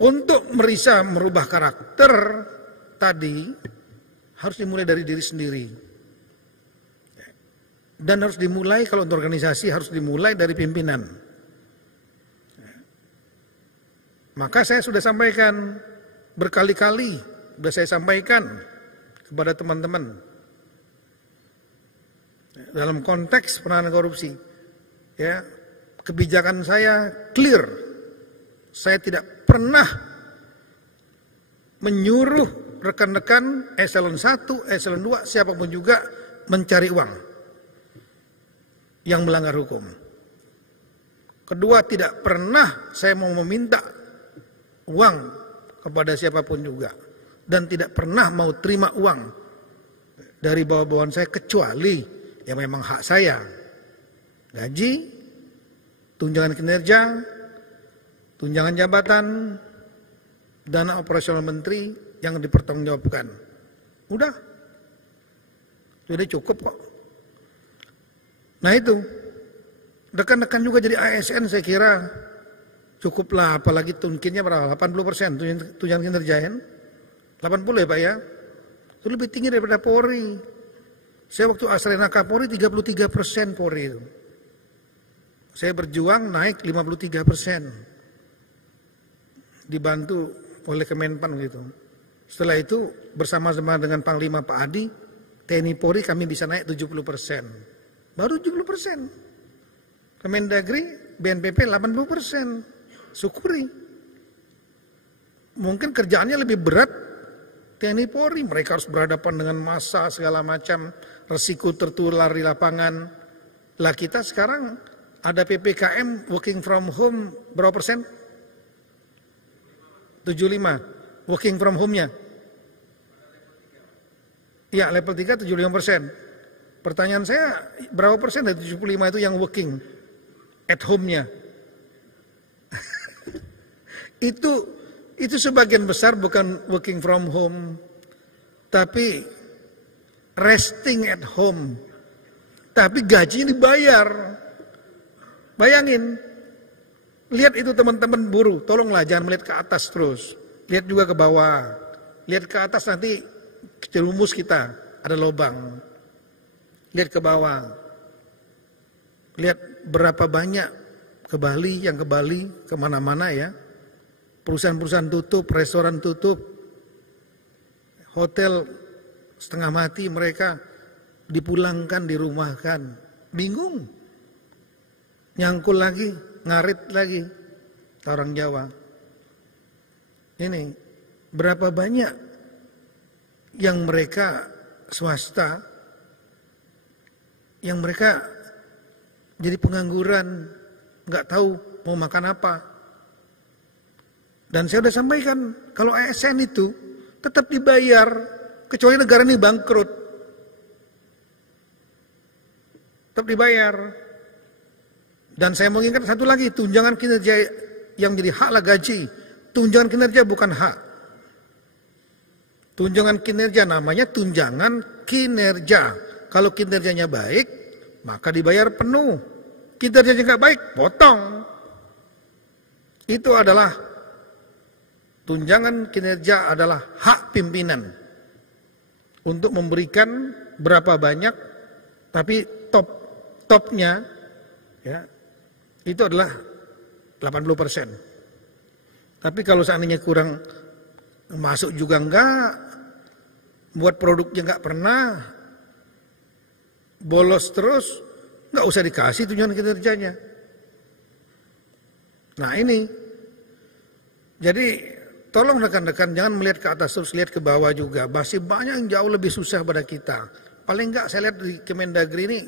untuk merubah karakter tadi harus dimulai dari diri sendiri. Dan harus dimulai, kalau untuk organisasi harus dimulai dari pimpinan. Maka saya sudah sampaikan berkali-kali, sudah saya sampaikan kepada teman-teman dalam konteks penanganan korupsi. Ya, kebijakan saya clear. Saya tidak pernah menyuruh rekan-rekan eselon 1, eselon 2, siapapun juga mencari uang yang melanggar hukum. Kedua, tidak pernah saya mau meminta uang kepada siapapun juga. Dan tidak pernah mau terima uang dari bawah-bawahan saya, kecuali yang memang hak saya. Gaji, tunjangan kinerja, tunjangan jabatan, dana operasional menteri yang dipertanggungjawabkan. Udah. Sudah cukup kok. Nah itu. Rekan-rekan juga jadi ASN saya kira cukuplah, apalagi tunkinnya berapa? 80% tunjangan kinerja kan? 80 ya Pak ya? Itu lebih tinggi daripada Polri. Saya waktu Asrena Kapolri 33% Polri itu. Saya berjuang naik 53%. Dibantu oleh Kemenpan gitu. Setelah itu bersama-sama dengan Panglima Pak Adi, TNI Polri kami bisa naik 70%. Baru 70%. Kemendagri, BNPP 80%. Syukuri. Mungkin kerjaannya lebih berat TNI Polri. Mereka harus berhadapan dengan massa segala macam, resiko tertular di lapangan. Lah kita sekarang ada PPKM, working from home berapa persen? 75. Working from home-nya. Ya, level 3 75%. Pertanyaan saya, berapa persen dari 75 itu yang working at home-nya? Itu sebagian besar bukan working from home, tapi resting at home. Tapi gajinya dibayar. Bayangin, lihat itu teman-teman buruh, tolonglah jangan melihat ke atas terus. Lihat juga ke bawah. Lihat ke atas nanti jerumus kita, ada lubang. Lihat ke bawah. Lihat berapa banyak ke Bali, yang ke Bali, kemana-mana ya. Perusahaan-perusahaan tutup, restoran tutup, hotel setengah mati, mereka dipulangkan, dirumahkan. Bingung. Nyangkul lagi, ngarit lagi, orang Jawa. Ini, berapa banyak yang mereka swasta, yang mereka jadi pengangguran, nggak tahu mau makan apa. Dan saya sudah sampaikan, kalau ASN itu tetap dibayar, kecuali negara ini bangkrut. Tetap dibayar. Dan saya mengingat satu lagi, tunjangan kinerja yang jadi hak lah gaji. Tunjangan kinerja bukan hak. Tunjangan kinerja namanya tunjangan kinerja. Kalau kinerjanya baik, maka dibayar penuh. Kinerjanya nggak baik, potong. Itu adalah tunjangan kinerja adalah hak pimpinan untuk memberikan berapa banyak, tapi topnya ya itu adalah 80%. Tapi kalau seandainya kurang masuk juga enggak, buat produknya enggak pernah, bolos terus, enggak usah dikasih tunjangan kinerjanya. Nah ini, jadi tolong rekan-rekan jangan melihat ke atas terus, lihat ke bawah juga. Masih banyak yang jauh lebih susah pada kita. Paling enggak saya lihat di Kemendagri ini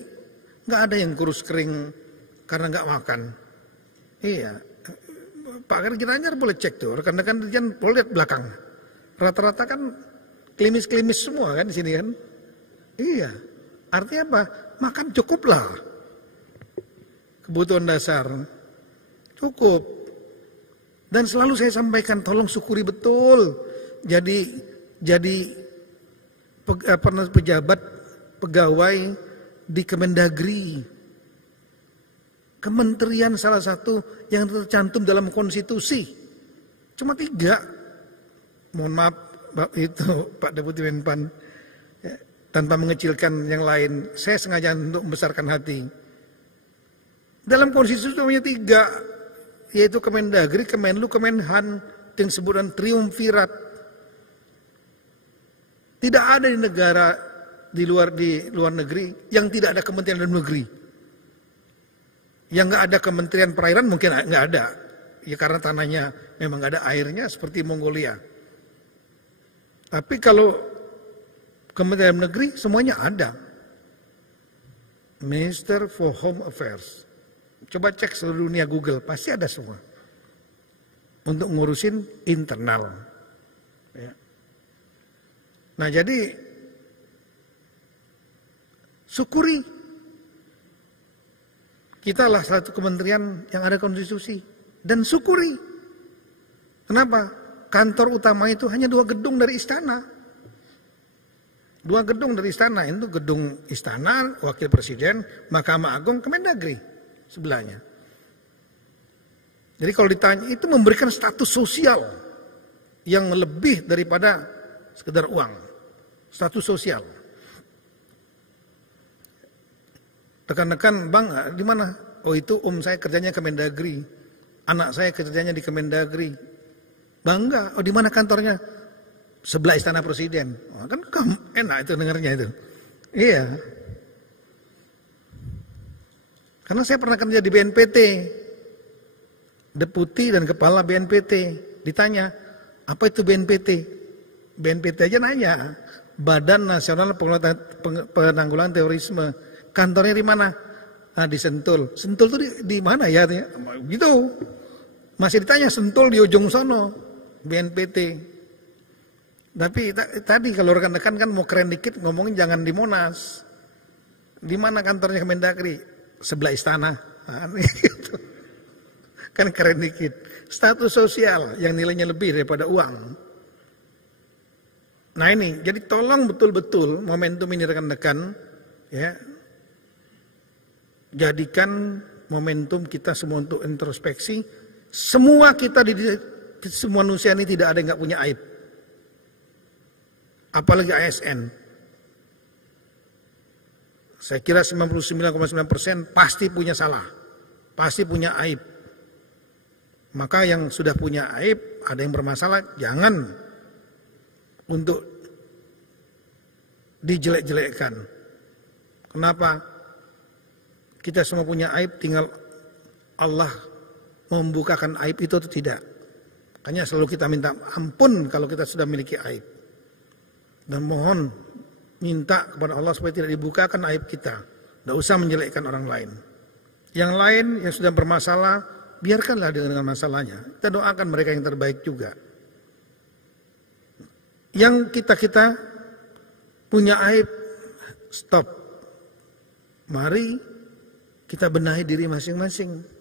enggak ada yang kurus kering karena enggak makan. Iya. Pak Ginanjar boleh cek tuh, rekan-rekan jangan boleh lihat belakang. Rata-rata kan klimis-klimis semua kan di sini kan. Iya. Artinya apa? Makan cukuplah. Kebutuhan dasar. Cukup. Dan selalu saya sampaikan, tolong syukuri betul. Jadi pejabat, pegawai di Kemendagri. kementerian salah satu yang tercantum dalam konstitusi. Cuma 3. Mohon maaf itu Pak Deputi Menpan, ya, tanpa mengecilkan yang lain. Saya sengaja untuk membesarkan hati. Dalam konstitusi hanya 3, yaitu Kemendagri, Kemenlu, Kemenhan, yang disebutkan triumvirat. Tidak ada di negara di luar negeri yang tidak ada Kementerian Dalam Negeri. Yang nggak ada Kementerian Perairan mungkin nggak ada, ya karena tanahnya memang nggak ada airnya seperti Mongolia. Tapi kalau Kementerian Dalam Negeri semuanya ada. Minister for Home Affairs. Coba cek seluruh dunia Google, pasti ada semua. Untuk ngurusin internal. Ya. Nah jadi syukuri kita lah satu kementerian yang ada konstitusi, dan syukuri. Kenapa? Kantor utama itu hanya 2 gedung dari istana. 2 gedung dari istana, itu gedung istana, wakil presiden, Mahkamah Agung, Kemendagri sebelahnya. Jadi kalau ditanya itu memberikan status sosial yang lebih daripada sekedar uang. Status sosial. Rekan-rekan, Bang, di mana? Oh itu saya kerjanya Kemendagri. Anak saya kerjanya di Kemendagri. Bangga. Oh di mana kantornya? Sebelah Istana Presiden. Oh, kan enak itu dengarnya itu. Iya. Karena saya pernah kerja di BNPT. Deputi dan kepala BNPT. Ditanya, apa itu BNPT? BNPT aja nanya. Badan Nasional Penanggulangan Terorisme. Kantornya di mana? Nah, di Sentul. Sentul itu di mana ya? Gitu. Masih ditanya Sentul di ujung sono. BNPT. Tapi tadi kalau rekan-rekan kan mau keren dikit ngomongin jangan di Monas. Di mana kantornya Kemendagri? Sebelah istana. Nah, gitu. Kan keren dikit. Status sosial yang nilainya lebih daripada uang. Nah ini, jadi tolong betul-betul momentum ini rekan-rekan, ya, jadikan momentum kita semua untuk introspeksi. Semua kita semua manusia ini tidak ada yang nggak punya aib. Apalagi ASN. Saya kira 99,9% pasti punya salah. Pasti punya aib. Maka yang sudah punya aib, ada yang bermasalah, jangan untuk dijelek-jelekkan. Kenapa? Kita semua punya aib, tinggal Allah membukakan aib itu atau tidak. Makanya selalu kita minta ampun kalau kita sudah memiliki aib. Dan mohon minta kepada Allah supaya tidak dibukakan aib kita. Tidak usah menjelekkan orang lain. Yang lain yang sudah bermasalah, biarkanlah dengan masalahnya. Kita doakan mereka yang terbaik juga. Yang kita punya aib, stop. Mari kita benahi diri masing-masing.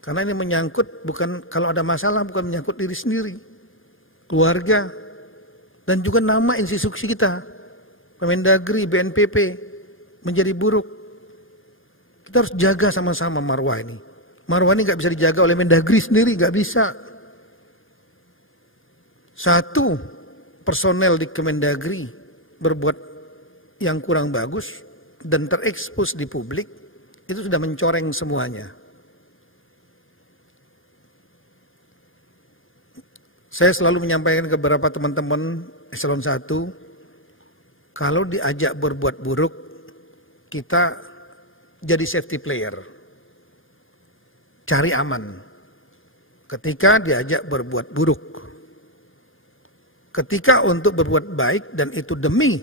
Karena ini menyangkut bukan, kalau ada masalah bukan menyangkut diri sendiri, keluarga, dan juga nama institusi kita. Kemendagri, BNPP menjadi buruk. Kita harus jaga sama-sama marwah ini. Marwah ini gak bisa dijaga oleh Mendagri sendiri, gak bisa. Satu personel di Kemendagri berbuat yang kurang bagus dan terekspos di publik, itu sudah mencoreng semuanya. Saya selalu menyampaikan ke beberapa teman-teman eselon 1, kalau diajak berbuat buruk, kita jadi safety player. Cari aman ketika diajak berbuat buruk. Ketika untuk berbuat baik dan itu demi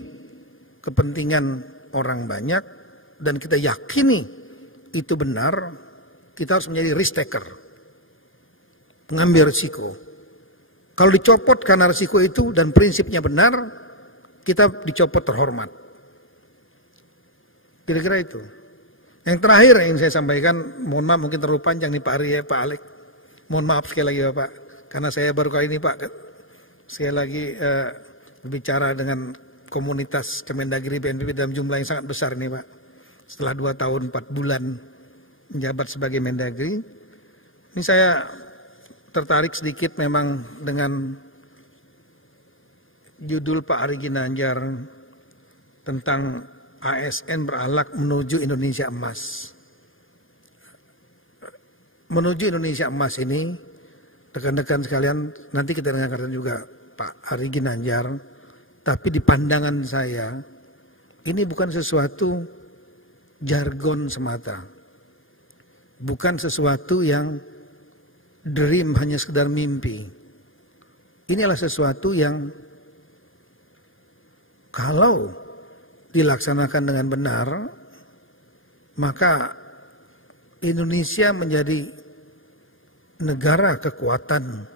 kepentingan orang banyak dan kita yakini itu benar, kita harus menjadi risk taker. Mengambil risiko. Kalau dicopot karena risiko itu dan prinsipnya benar, kita dicopot terhormat. Kira-kira itu. Yang terakhir yang saya sampaikan, mohon maaf mungkin terlalu panjang nih Pak Ari ya, Pak Alek. Mohon maaf sekali lagi Bapak, karena saya baru kali ini Pak, saya lagi berbicara dengan komunitas Kemendagri BNPP dalam jumlah yang sangat besar nih Pak. Setelah 2 tahun 4 bulan menjabat sebagai Mendagri. Ini saya tertarik sedikit memang dengan judul Pak Ari Ginanjar tentang ASN beralak menuju Indonesia emas. Menuju Indonesia emas ini, rekan-rekan sekalian, nanti kita dengarkan juga Pak Ari Ginanjar, tapi di pandangan saya, ini bukan sesuatu jargon semata. Bukan sesuatu yang dream, hanya sekedar mimpi. Ini adalah sesuatu yang kalau dilaksanakan dengan benar, maka Indonesia menjadi negara kekuatan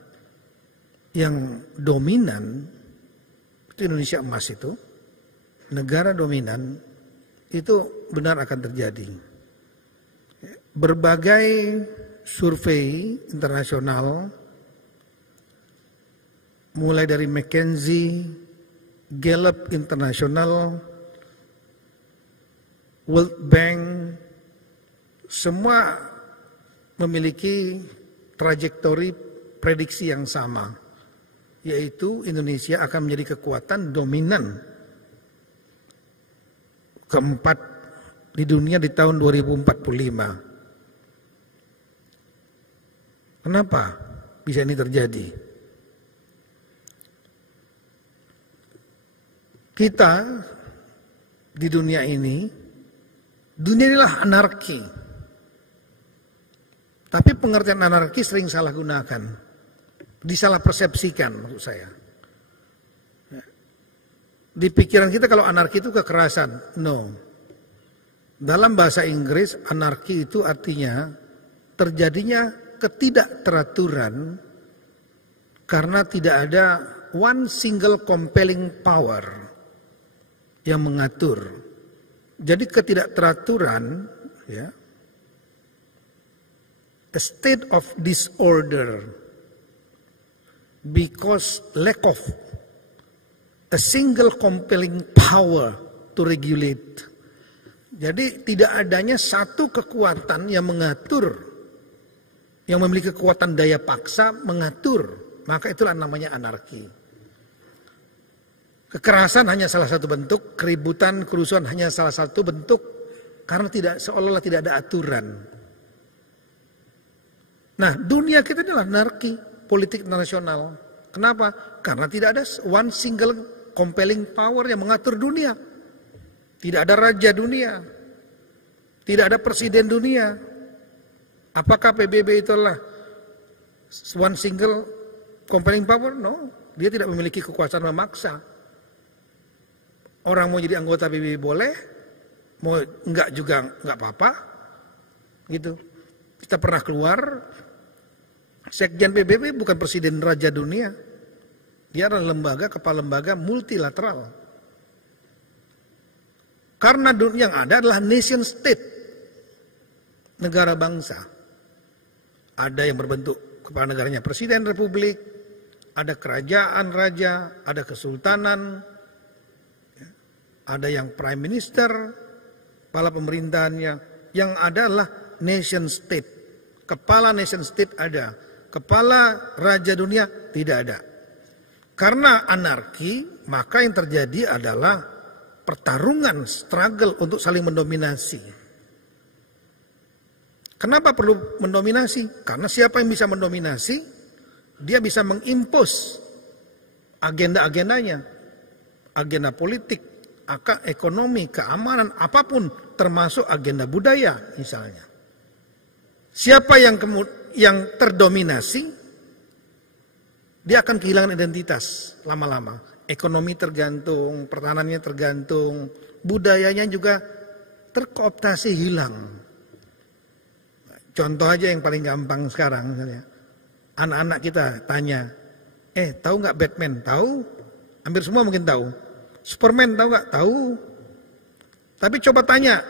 yang dominan. Itu Indonesia emas itu, negara dominan, itu benar akan terjadi. Berbagai survei internasional, mulai dari McKinsey, Gallup International, World Bank, semua memiliki trajektori prediksi yang sama, yaitu Indonesia akan menjadi kekuatan dominan keempat di dunia di tahun 2045. Kenapa bisa ini terjadi? Kita di dunia inilah anarki. Tapi pengertian anarki sering salah gunakan, disalah persepsikan maksud saya. Di pikiran kita kalau anarki itu kekerasan, no. Dalam bahasa Inggris anarki itu artinya terjadinya ketidakteraturan karena tidak ada one single compelling power yang mengatur. Jadi ketidakteraturan, ya, a state of disorder because lack of a single compelling power to regulate. Jadi tidak adanya satu kekuatan yang mengatur, yang memiliki kekuatan daya paksa mengatur, maka itulah namanya anarki. Kekerasan hanya salah satu bentuk, keributan, kerusuhan hanya salah satu bentuk, karena seolah-olah tidak ada aturan. Nah, dunia kita adalah anarki politik internasional. Kenapa? Karena tidak ada one single compelling power yang mengatur dunia. Tidak ada raja dunia, tidak ada presiden dunia. Apakah PBB itulah one single compelling power? No, dia tidak memiliki kekuasaan memaksa. Orang mau jadi anggota PBB boleh, mau enggak juga enggak apa-apa. Gitu. Kita pernah keluar, Sekjen PBB bukan presiden raja dunia. Dia adalah kepala lembaga multilateral. Karena dunia yang ada adalah nation state, negara bangsa. Ada yang berbentuk kepala negaranya presiden republik, ada kerajaan raja, ada kesultanan, ada yang prime minister, kepala pemerintahannya. Yang ada adalah nation state. Kepala nation state ada, kepala raja dunia tidak ada. Karena anarki, maka yang terjadi adalah pertarungan, struggle untuk saling mendominasi. Kenapa perlu mendominasi? Karena siapa yang bisa mendominasi, dia bisa mengimpos agenda-agendanya. Agenda politik, ekonomi, keamanan, apapun, termasuk agenda budaya misalnya. Siapa yang terdominasi, dia akan kehilangan identitas lama-lama. Ekonomi tergantung, pertahanannya tergantung, budayanya juga terkooptasi hilang. Contoh aja yang paling gampang sekarang misalnya. Anak-anak kita tanya, tahu nggak Batman? Tahu? Hampir semua mungkin tahu. Superman tahu nggak? Tahu. Tapi coba tanya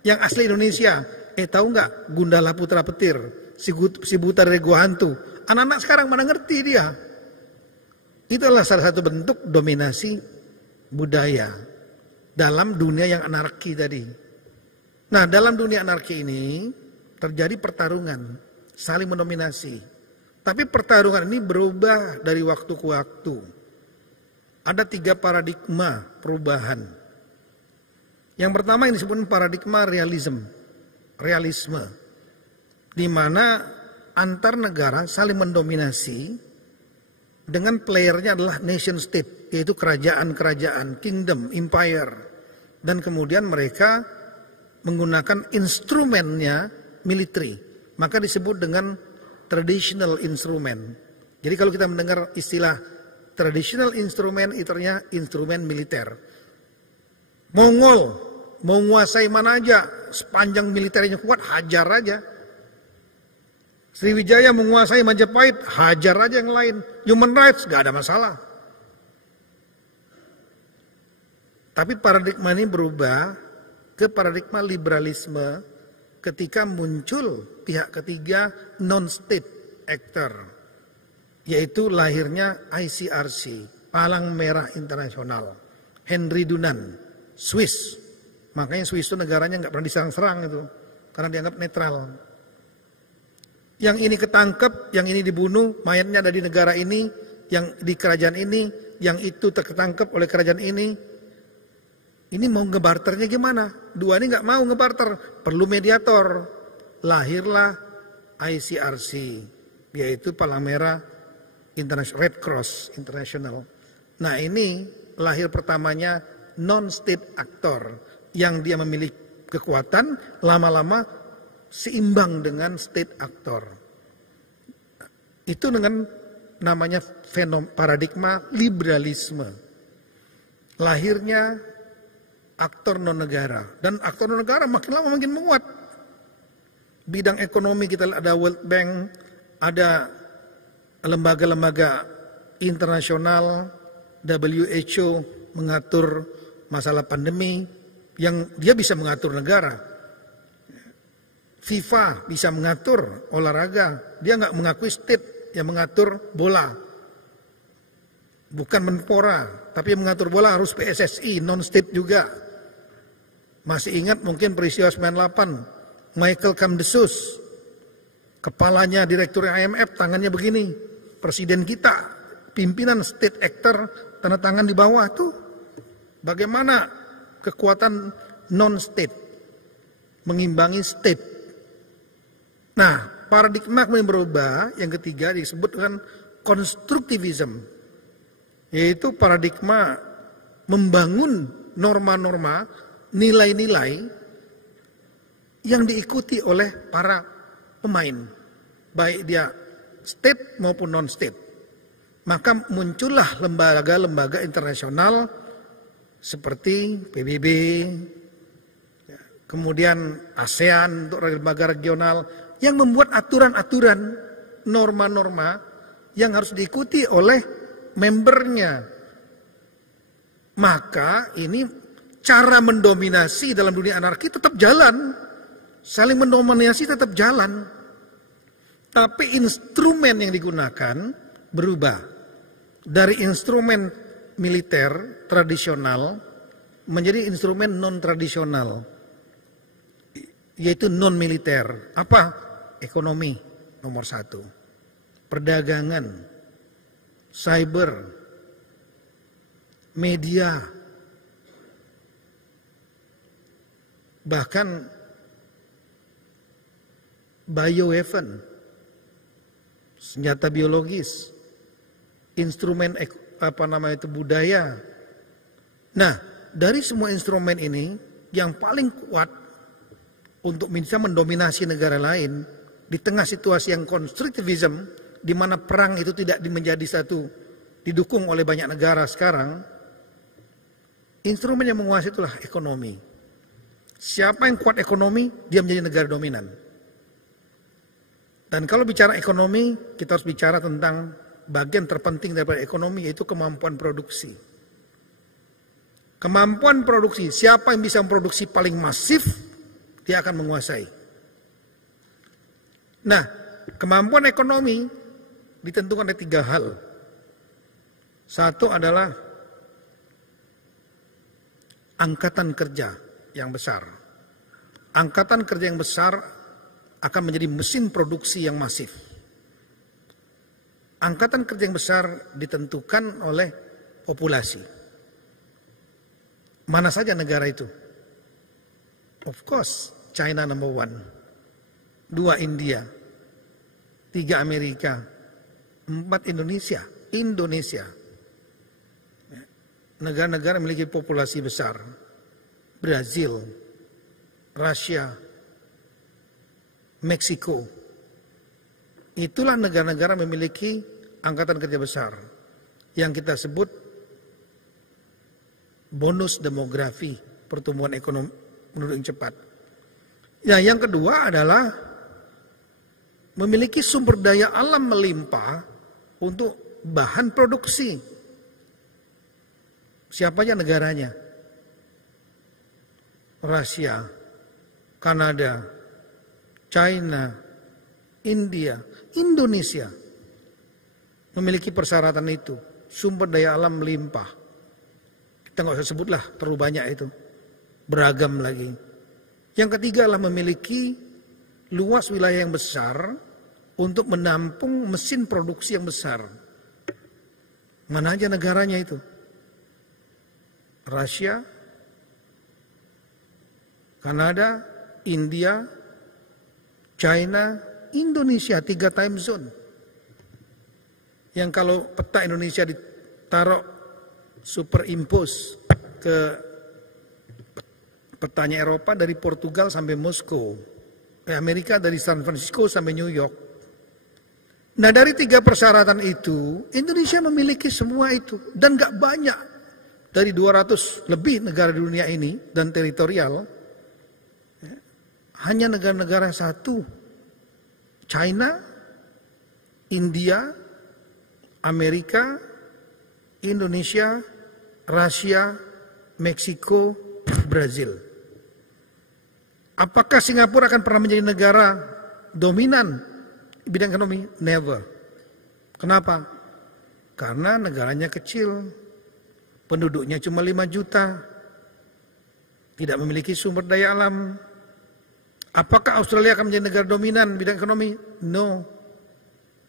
yang asli Indonesia, tahu nggak Gundala Putra Petir, si buta dari gua hantu? Anak-anak sekarang mana ngerti dia? Itu adalah salah satu bentuk dominasi budaya dalam dunia yang anarki tadi. Nah, dalam dunia anarki ini, terjadi pertarungan, saling mendominasi. Tapi pertarungan ini berubah dari waktu ke waktu. Ada 3 paradigma perubahan. Yang pertama yang disebut paradigma realisme, di mana antar negara saling mendominasi dengan playernya adalah nation state, yaitu kerajaan-kerajaan, kingdom, empire, dan kemudian mereka menggunakan instrumennya military, maka disebut dengan traditional instrument. Jadi kalau kita mendengar istilah traditional instrument, itu artinya instrumen militer. Mongol mau menguasai mana aja, sepanjang militernya kuat, hajar aja. Sriwijaya menguasai Majapahit, hajar aja yang lain. Human rights, gak ada masalah. Tapi paradigma ini berubah ke paradigma liberalisme ketika muncul pihak ketiga non-state actor. Yaitu lahirnya ICRC, Palang Merah Internasional. Henry Dunant, Swiss. Makanya Swiss itu negaranya gak pernah diserang-serang itu, karena dianggap netral. Yang ini ketangkep, yang ini dibunuh, mayatnya ada di negara ini, yang di kerajaan ini, yang itu terketangkep oleh kerajaan ini. Ini mau ngebarternya gimana? Dua ini nggak mau ngebarter, perlu mediator. Lahirlah ICRC, yaitu Palang Merah International, Red Cross International. Nah ini lahir pertamanya non-state actor, yang dia memiliki kekuatan, lama-lama seimbang dengan state actor. Itu dengan namanya paradigma liberalisme. Lahirnya aktor non-negara. Dan aktor non-negara makin lama makin menguat. Bidang ekonomi kita ada World Bank, ada lembaga-lembaga internasional, WHO mengatur masalah pandemi, yang dia bisa mengatur negara. FIFA bisa mengatur olahraga, dia nggak mengakui state yang mengatur bola, bukan Menpora, tapi yang mengatur bola harus PSSI, non state juga. Masih ingat mungkin peristiwa 98, Michael Kamdesus, kepalanya direktur IMF, tangannya begini, presiden kita, pimpinan state actor, tanda tangan di bawah tuh, bagaimana kekuatan non state mengimbangi state. Nah, paradigma yang berubah, yang ketiga disebut dengan konstruktivisme, yaitu paradigma membangun norma-norma, nilai-nilai yang diikuti oleh para pemain, baik dia state maupun non-state. Maka muncullah lembaga-lembaga internasional seperti PBB, kemudian ASEAN untuk lembaga regional, yang membuat aturan-aturan, norma-norma yang harus diikuti oleh membernya. Maka ini cara mendominasi dalam dunia anarki tetap jalan, saling mendominasi tetap jalan. Tapi instrumen yang digunakan berubah dari instrumen militer tradisional menjadi instrumen non-tradisional, yaitu non-militer. Apa? Ekonomi nomor 1, perdagangan, cyber, media, bahkan bioweapon, senjata biologis, instrumen budaya. Nah, dari semua instrumen ini yang paling kuat untuk bisa mendominasi negara lain di tengah situasi yang konstruktivisme, di mana perang itu tidak menjadi satu didukung oleh banyak negara sekarang, instrumen yang menguasai itulah ekonomi. Siapa yang kuat ekonomi, dia menjadi negara dominan. Dan kalau bicara ekonomi, kita harus bicara tentang bagian terpenting daripada ekonomi, yaitu kemampuan produksi. Kemampuan produksi, siapa yang bisa memproduksi paling masif, dia akan menguasai. Nah, kemampuan ekonomi ditentukan oleh 3 hal. Satu adalah angkatan kerja yang besar. Angkatan kerja yang besar akan menjadi mesin produksi yang masif. Angkatan kerja yang besar ditentukan oleh populasi. Mana saja negara itu? Of course, China number 1, 2 India, 3 Amerika, 4 Indonesia. Negara-negara memiliki populasi besar. Brazil, Rusia, Meksiko. Itulah negara-negara memiliki angkatan kerja besar yang kita sebut bonus demografi, pertumbuhan ekonomi penduduk yang cepat. Ya, yang kedua adalah memiliki sumber daya alam melimpah untuk bahan produksi. Siapa aja negaranya? Rusia, Kanada, China, India, Indonesia memiliki persyaratan itu, sumber daya alam melimpah. Kita nggak usah sebutlah terlalu banyak itu, beragam lagi. Yang ketiga adalah memiliki luas wilayah yang besar untuk menampung mesin produksi yang besar. Mana aja negaranya itu? Rusia, Kanada, India, China, Indonesia, 3 time zone. Yang kalau peta Indonesia ditaruh superimpose ke petanya Eropa dari Portugal sampai Moskow, Amerika dari San Francisco sampai New York. Nah, dari 3 persyaratan itu Indonesia memiliki semua itu, dan gak banyak. Dari 200 lebih negara di dunia ini dan teritorial, hanya negara-negara 1, China, India, Amerika, Indonesia, Rusia, Meksiko, Brazil. Apakah Singapura akan pernah menjadi negara dominan di bidang ekonomi? Never. Kenapa? Karena negaranya kecil, penduduknya cuma 5 juta, tidak memiliki sumber daya alam. Apakah Australia akan menjadi negara dominan bidang ekonomi? No.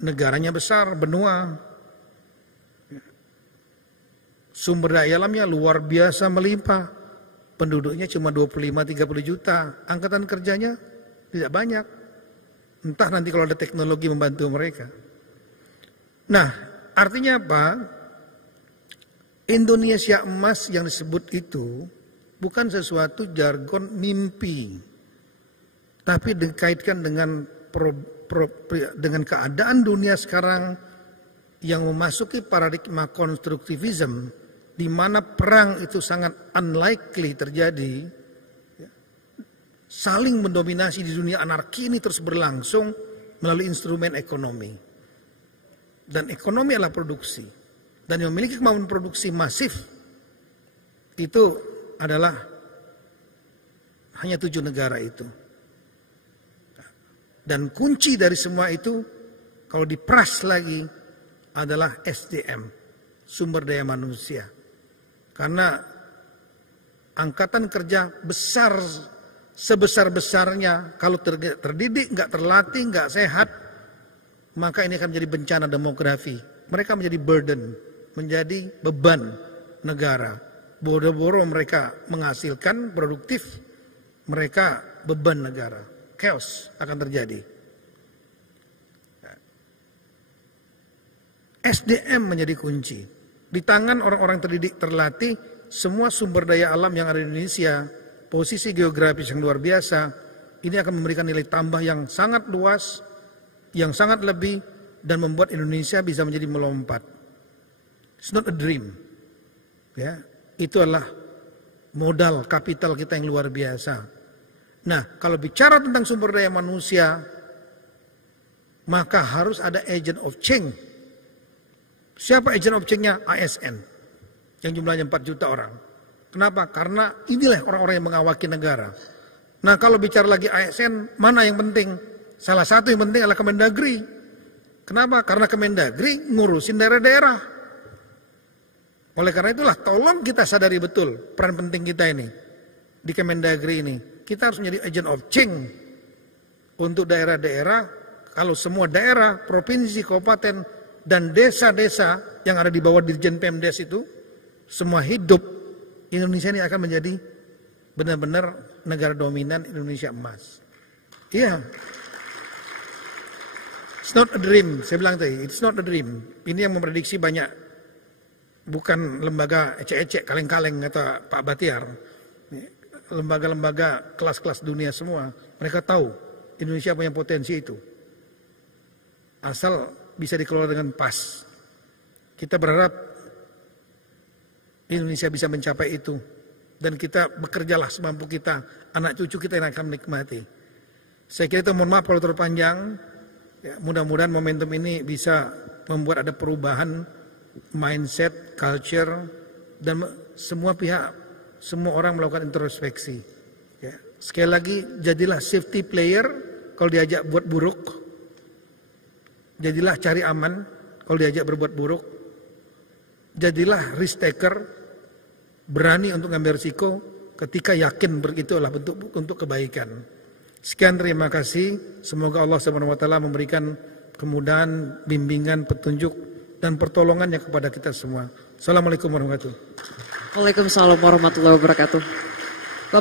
Negaranya besar, benua. Sumber daya alamnya luar biasa melimpah. Penduduknya cuma 25-30 juta. Angkatan kerjanya tidak banyak. Entah nanti kalau ada teknologi membantu mereka. Nah, artinya apa? Indonesia emas yang disebut itu bukan sesuatu jargon mimpi. Tapi dikaitkan dengan keadaan dunia sekarang yang memasuki paradigma konstruktivisme, di mana perang itu sangat unlikely terjadi, saling mendominasi di dunia anarki ini terus berlangsung melalui instrumen ekonomi. Dan ekonomi adalah produksi. Dan yang memiliki kemampuan produksi masif itu adalah hanya 7 negara itu. Dan kunci dari semua itu kalau diperas lagi adalah SDM, sumber daya manusia. Karena angkatan kerja besar sebesar-besarnya kalau terdidik, nggak terlatih, nggak sehat, maka ini akan menjadi bencana demografi. Mereka menjadi burden, menjadi beban negara. Boro-boro mereka menghasilkan produktif, mereka beban negara. Chaos akan terjadi. SDM menjadi kunci. Di tangan orang-orang terdidik, terlatih, semua sumber daya alam yang ada di Indonesia, posisi geografis yang luar biasa, ini akan memberikan nilai tambah yang sangat luas, yang sangat lebih, dan membuat Indonesia bisa menjadi melompat. It's not a dream. Ya, itu adalah modal kapital kita yang luar biasa. Nah, kalau bicara tentang sumber daya manusia, maka harus ada agent of change. Siapa agent of change-nya? ASN, yang jumlahnya 4 juta orang. Kenapa? Karena inilah orang-orang yang mengawaki negara. Nah, kalau bicara lagi ASN, mana yang penting? Salah satu yang penting adalah Kemendagri. Kenapa? Karena Kemendagri ngurusin daerah-daerah. Oleh karena itulah, tolong kita sadari betul peran penting kita ini di Kemendagri ini. Kita harus menjadi agent of change. Untuk daerah-daerah, kalau semua daerah, provinsi, kabupaten, dan desa-desa yang ada di bawah Dirjen Pemdes itu, semua hidup, Indonesia ini akan menjadi benar-benar negara dominan, Indonesia emas. Iya. It's not a dream, saya bilang tadi, it's not a dream. Ini yang memprediksi banyak, bukan lembaga ecek-ecek, kaleng-kaleng, kata Pak Batiar. Lembaga-lembaga kelas-kelas dunia semua, mereka tahu Indonesia punya potensi itu. Asal bisa dikelola dengan pas. Kita berharap Indonesia bisa mencapai itu. Dan kita bekerjalah semampu kita, anak cucu kita yang akan menikmati. Saya kira itu, mohon maaf kalau terpanjang. Ya, mudah-mudahan momentum ini bisa membuat ada perubahan mindset, culture, dan semua pihak, semua orang melakukan introspeksi. Ya. Sekali lagi, jadilah safety player kalau diajak buat buruk. Jadilah cari aman kalau diajak berbuat buruk. Jadilah risk taker, berani untuk ngambil risiko ketika yakin itulah bentuk untuk kebaikan. Sekian, terima kasih. Semoga Allah SWT memberikan kemudahan, bimbingan, petunjuk, dan pertolongannya kepada kita semua. Assalamualaikum warahmatullahi wabarakatuh. Waalaikumsalam warahmatullahi wabarakatuh.